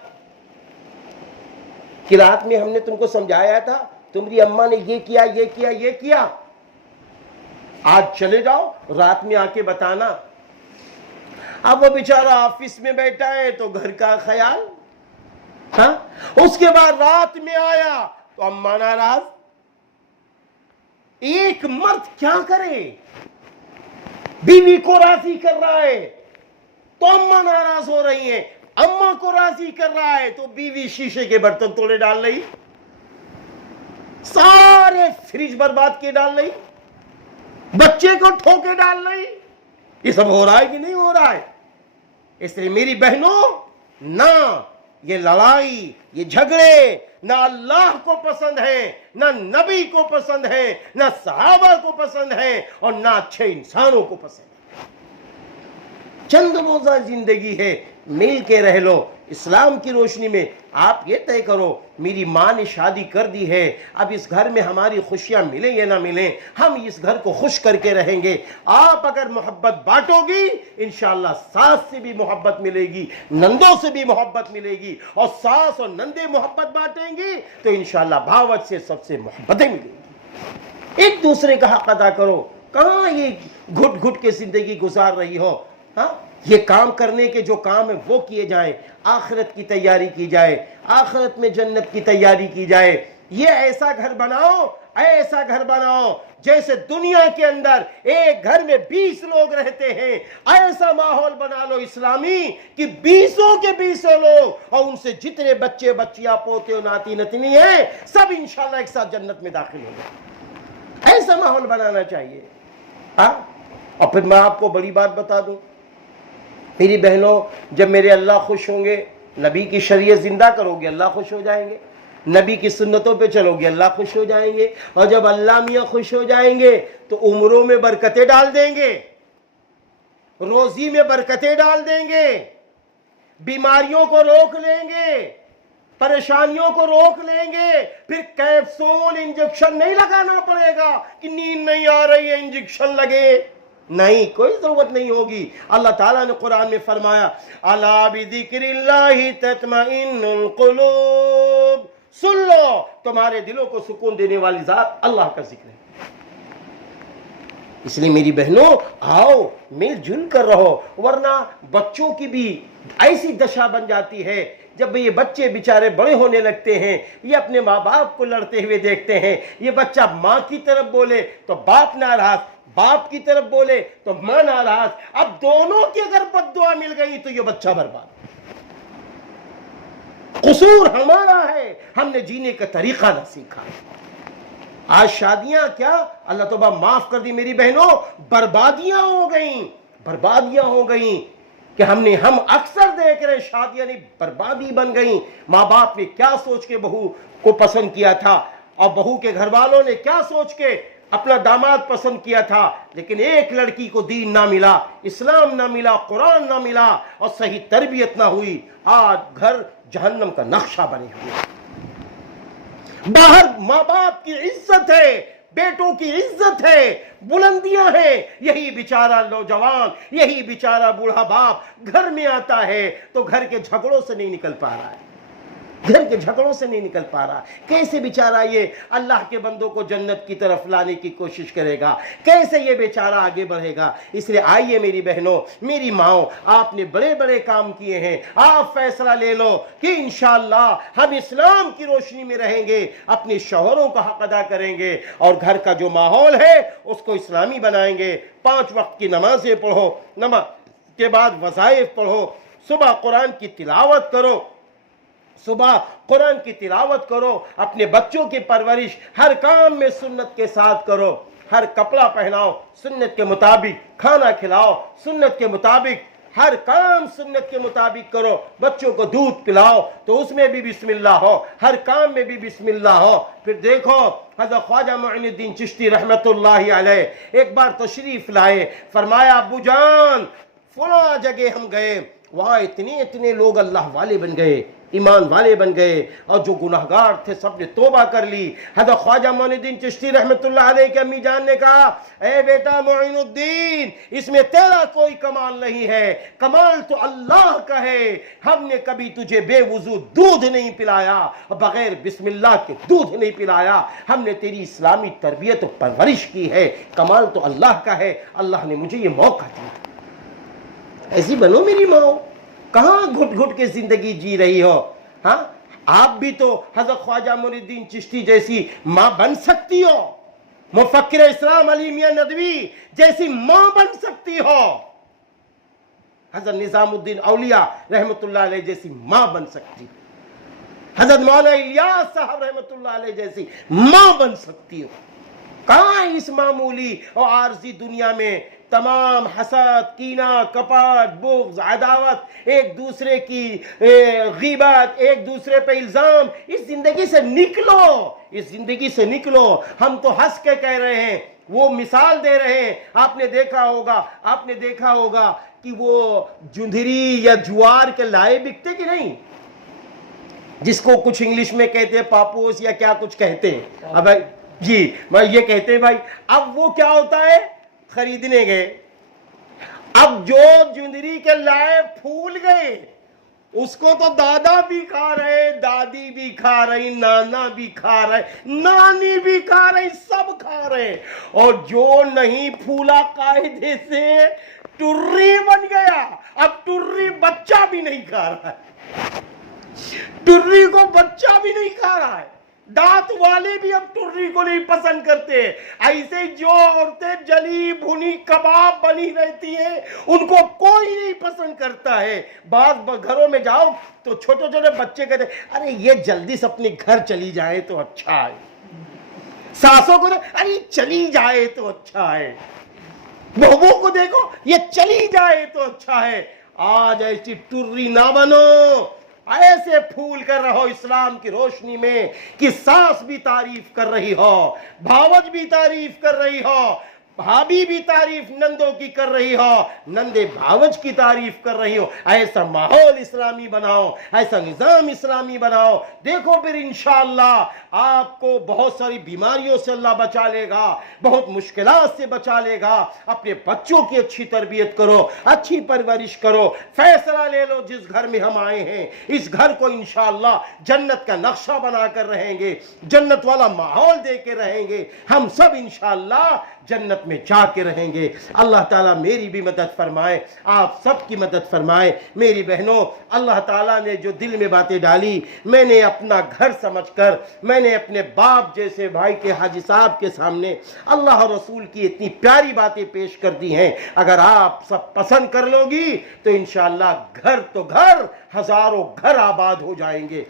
کہ رات میں ہم نے تم کو سمجھایا تھا، تمہاری اماں نے یہ کیا یہ کیا یہ کیا، آج چلے جاؤ رات میں آ کے بتانا۔ اب وہ بیچارہ آفس میں بیٹھا ہے تو گھر کا خیال، ہاں اس کے بعد رات میں آیا تو اماں ناراض۔ ایک مرد کیا کرے؟ بیوی کو راضی کر رہا ہے تو اماں ناراض ہو رہی ہیں، اماں کو راضی کر رہا ہے تو بیوی شیشے کے برتن توڑے ڈال رہی، سارے فریج برباد کے ڈال رہی، بچے کو ٹھوکے ڈال رہی۔ یہ سب ہو رہا ہے کہ نہیں ہو رہا ہے؟ اس لیے میری بہنوں، نہ یہ لڑائی یہ جھگڑے نہ اللہ کو پسند ہے، نہ نبی کو پسند ہے، نہ صحابہ کو پسند ہے، اور نہ اچھے انسانوں کو پسند ہے۔ چند روزہ زندگی ہے، مل کے رہ لو اسلام کی روشنی میں۔ آپ یہ طے کرو، میری ماں نے شادی کر دی ہے، اب اس گھر میں ہماری خوشیاں ملیں یا نہ ملیں، ہم اس گھر کو خوش کر کے رہیں گے۔ آپ اگر محبت بانٹو گی، انشاءاللہ ساس سے بھی محبت ملے گی، نندوں سے بھی محبت ملے گی، اور ساس اور نندے محبت بانٹیں گی تو انشاءاللہ بھاوت سے سب سے محبتیں ملیں گی۔ ایک دوسرے کا حق ادا کرو۔ کہاں یہ گھٹ گھٹ کے زندگی گزار رہی ہو؟ ہاں یہ کام کرنے کے جو کام ہے وہ کیے جائیں، آخرت کی تیاری کی جائے، آخرت میں جنت کی تیاری کی جائے۔ یہ ایسا گھر بناؤ، ایسا گھر بناؤ جیسے دنیا کے اندر ایک گھر میں 20 لوگ رہتے ہیں، ایسا ماحول بنا لو اسلامی کہ 20 کے 20 لوگ، اور ان سے جتنے بچے بچیاں پوتے اور ناتی نتنی ہیں، سب انشاءاللہ ایک ساتھ جنت میں داخل ہو جائیں۔ ایسا ماحول بنانا چاہیے۔ اور پھر میں آپ کو بڑی بات بتا دوں میری بہنوں، جب میرے اللہ خوش ہوں گے، نبی کی شریعت زندہ کرو گے اللہ خوش ہو جائیں گے، نبی کی سنتوں پہ چلو گے اللہ خوش ہو جائیں گے، اور جب اللہ میاں خوش ہو جائیں گے تو عمروں میں برکتیں ڈال دیں گے، روزی میں برکتیں ڈال دیں گے، بیماریوں کو روک لیں گے، پریشانیوں کو روک لیں گے۔ پھر کیپسول انجیکشن نہیں لگانا پڑے گا کہ نیند نہیں آ رہی ہے انجیکشن لگے، نہیں، کوئی ضرورت نہیں ہوگی۔ اللہ تعالیٰ نے قرآن میں فرمایا الا بذکر اللہ تطمئن القلوب، سن لو تمہارے دلوں کو سکون دینے والی ذات اللہ کا ذکر ہے۔ اس لیے میری بہنوں، آؤ مل جل کر رہو، ورنہ بچوں کی بھی ایسی دشا بن جاتی ہے۔ جب یہ بچے بیچارے بڑے ہونے لگتے ہیں، یہ اپنے ماں باپ کو لڑتے ہوئے دیکھتے ہیں، یہ بچہ ماں کی طرف بولے تو باپ ناراض، باپ کی طرف بولے تو ماں ناراض، اب دونوں کی اگر بد دعا مل گئی تو یہ بچہ برباد۔ قصور ہمارا ہے، ہم نے جینے کا طریقہ نہ سیکھا۔ آج شادیاں کیا اللہ توبہ معاف کر دی میری بہنوں، بربادیاں ہو گئیں، بربادیاں ہو گئیں کہ ہم اکثر دیکھ رہے شادیاں نہیں بربادی بن گئیں۔ ماں باپ نے کیا سوچ کے بہو کو پسند کیا تھا، اور بہو کے گھر والوں نے کیا سوچ کے اپنا داماد پسند کیا تھا، لیکن ایک لڑکی کو دین نہ ملا، اسلام نہ ملا، قرآن نہ ملا، اور صحیح تربیت نہ ہوئی، آج گھر جہنم کا نقشہ بنے ہوئے۔ باہر ماں باپ کی عزت ہے، بیٹوں کی عزت ہے، بلندیاں ہیں، یہی بیچارہ نوجوان، یہی بیچارہ بوڑھا باپ گھر میں آتا ہے تو گھر کے جھگڑوں سے نہیں نکل پا رہا ہے۔ گھر کے جھگڑوں سے نہیں نکل پا رہا، کیسے بیچارہ یہ اللہ کے بندوں کو جنت کی طرف لانے کی کوشش کرے گا، کیسے یہ بیچارہ آگے بڑھے گا؟ اس لیے آئیے میری بہنوں، میری ماؤں، آپ نے بڑے بڑے کام کیے ہیں، آپ فیصلہ لے لو کہ انشاءاللہ ہم اسلام کی روشنی میں رہیں گے، اپنے شوہروں کا حق ادا کریں گے، اور گھر کا جو ماحول ہے اس کو اسلامی بنائیں گے۔ 5 وقت کی نمازیں پڑھو، نماز کے بعد وظائف پڑھو، صبح قرآن کی تلاوت کرو، صبح قرآن کی تلاوت کرو، اپنے بچوں کی پرورش ہر کام میں سنت کے ساتھ کرو، ہر کپڑا پہناؤ سنت کے مطابق، کھانا کھلاؤ سنت کے مطابق، ہر کام سنت کے مطابق کرو، بچوں کو دودھ پلاؤ تو اس میں بھی بسم اللہ ہو، ہر کام میں بھی بسم اللہ ہو۔ پھر دیکھو حضرت خواجہ معین الدین چشتی رحمت اللہ علیہ ایک بار تشریف لائے، فرمایا ابو جان فلاں جگہ ہم گئے، وہاں اتنے لوگ اللہ والے بن گئے، ایمان والے بن گئے، اور جو گناہگار تھے سب نے توبہ کر لی۔ حضرت خواجہ معین الدین چشتی رحمت اللہ علیہ کی امی جان نے کہا، اے بیٹا معین الدین، اس میں تیرا کوئی کمال نہیں ہے، کمال تو اللہ کا ہے، ہم نے کبھی تجھے بے وضو دودھ نہیں پلایا، بغیر بسم اللہ کے دودھ نہیں پلایا، ہم نے تیری اسلامی تربیت و پرورش کی ہے، کمال تو اللہ کا ہے، اللہ نے مجھے یہ موقع دیا۔ ایسی بنو میری ماں، کہاں گھٹ گھٹ کے زندگی جی رہی ہو؟ ہاں آپ بھی تو حضرت خواجہ معین الدین چشتی جیسی ماں بن سکتی ہو، مفکر اسلام علی میاں ندوی جیسی ماں بن سکتی ہو، حضرت نظام الدین اولیاء رحمت اللہ علیہ جیسی ماں بن سکتی ہو، حضرت مولانا الیاس صاحب رحمت اللہ علیہ جیسی ماں بن سکتی ہو۔ کہاں اس معمولی اور عارضی دنیا میں تمام حسد، کینہ، کپٹ، بغض، عداوت، ایک دوسرے کی غیبت، ایک دوسرے پہ الزام، اس زندگی سے نکلو، اس زندگی سے نکلو۔ ہم تو ہنس کے کہہ رہے ہیں، وہ مثال دے رہے ہیں۔ آپ نے دیکھا ہوگا کہ وہ جندری یا جوار کے لائے بکتے کہ نہیں، جس کو کچھ انگلش میں کہتے ہیں پاپوس یا کیا کچھ کہتے ہیں، اب جی میں یہ کہتے ہیں بھائی، اب وہ کیا ہوتا ہے، خریدنے گئے، اب جو جندری کے لائے پھول گئے اس کو تو دادا بھی کھا رہے، دادی بھی کھا رہی، نانا بھی کھا رہے، نانی بھی کھا رہی، سب کھا رہے، اور جو نہیں پھولا قاعدے سے ٹری بن گیا۔ اب ٹری بچہ بھی نہیں کھا رہا ہے، ٹری کو بچہ بھی نہیں کھا رہا ہے، دانت والے بھی اب ٹری کو نہیں پسند کرتے۔ ایسے جو عورتیں جلی بھنی کباب بنی رہتی ہیں ان کو کوئی نہیں پسند کرتا ہے۔ بعض گھروں میں جاؤ تو چھوٹے چھوٹے بچے کہتے ہیں ارے یہ جلدی سے اپنے گھر چلی جائے تو اچھا ہے، ساسوں کو ارے چلی جائے تو اچھا ہے، بہووں کو دیکھو یہ چلی جائے تو اچھا ہے۔ آج ایسی ٹری نہ بنو، ایسے پھول کر رہو اسلام کی روشنی میں کہ ساس بھی تعریف کر رہی ہو، بھاوج بھی تعریف کر رہی ہو، بھابی بھی تعریف نندوں کی کر رہی ہو، نندے بھاوج کی تعریف کر رہی ہو۔ ایسا ماحول اسلامی بناؤ، ایسا نظام اسلامی بناؤ، دیکھو پھر انشاءاللہ آپ کو بہت ساری بیماریوں سے اللہ بچا لے گا، بہت مشکلات سے بچا لے گا۔ اپنے بچوں کی اچھی تربیت کرو، اچھی پرورش کرو، فیصلہ لے لو جس گھر میں ہم آئے ہیں اس گھر کو انشاءاللہ جنت کا نقشہ بنا کر رہیں گے، جنت والا ماحول دے کے رہیں گے، ہم سب انشاءاللہ جنت میں جا کے رہیں گے۔ اللہ تعالیٰ میری بھی مدد فرمائے، آپ سب کی مدد فرمائے۔ میری بہنوں، اللہ تعالیٰ نے جو دل میں باتیں ڈالی میں نے اپنا گھر سمجھ کر، میں نے اپنے باپ جیسے بھائی کے حاجی صاحب کے سامنے اللہ اور رسول کی اتنی پیاری باتیں پیش کر دی ہیں۔ اگر آپ سب پسند کر لو گی تو انشاءاللہ گھر تو گھر، ہزاروں گھر آباد ہو جائیں گے۔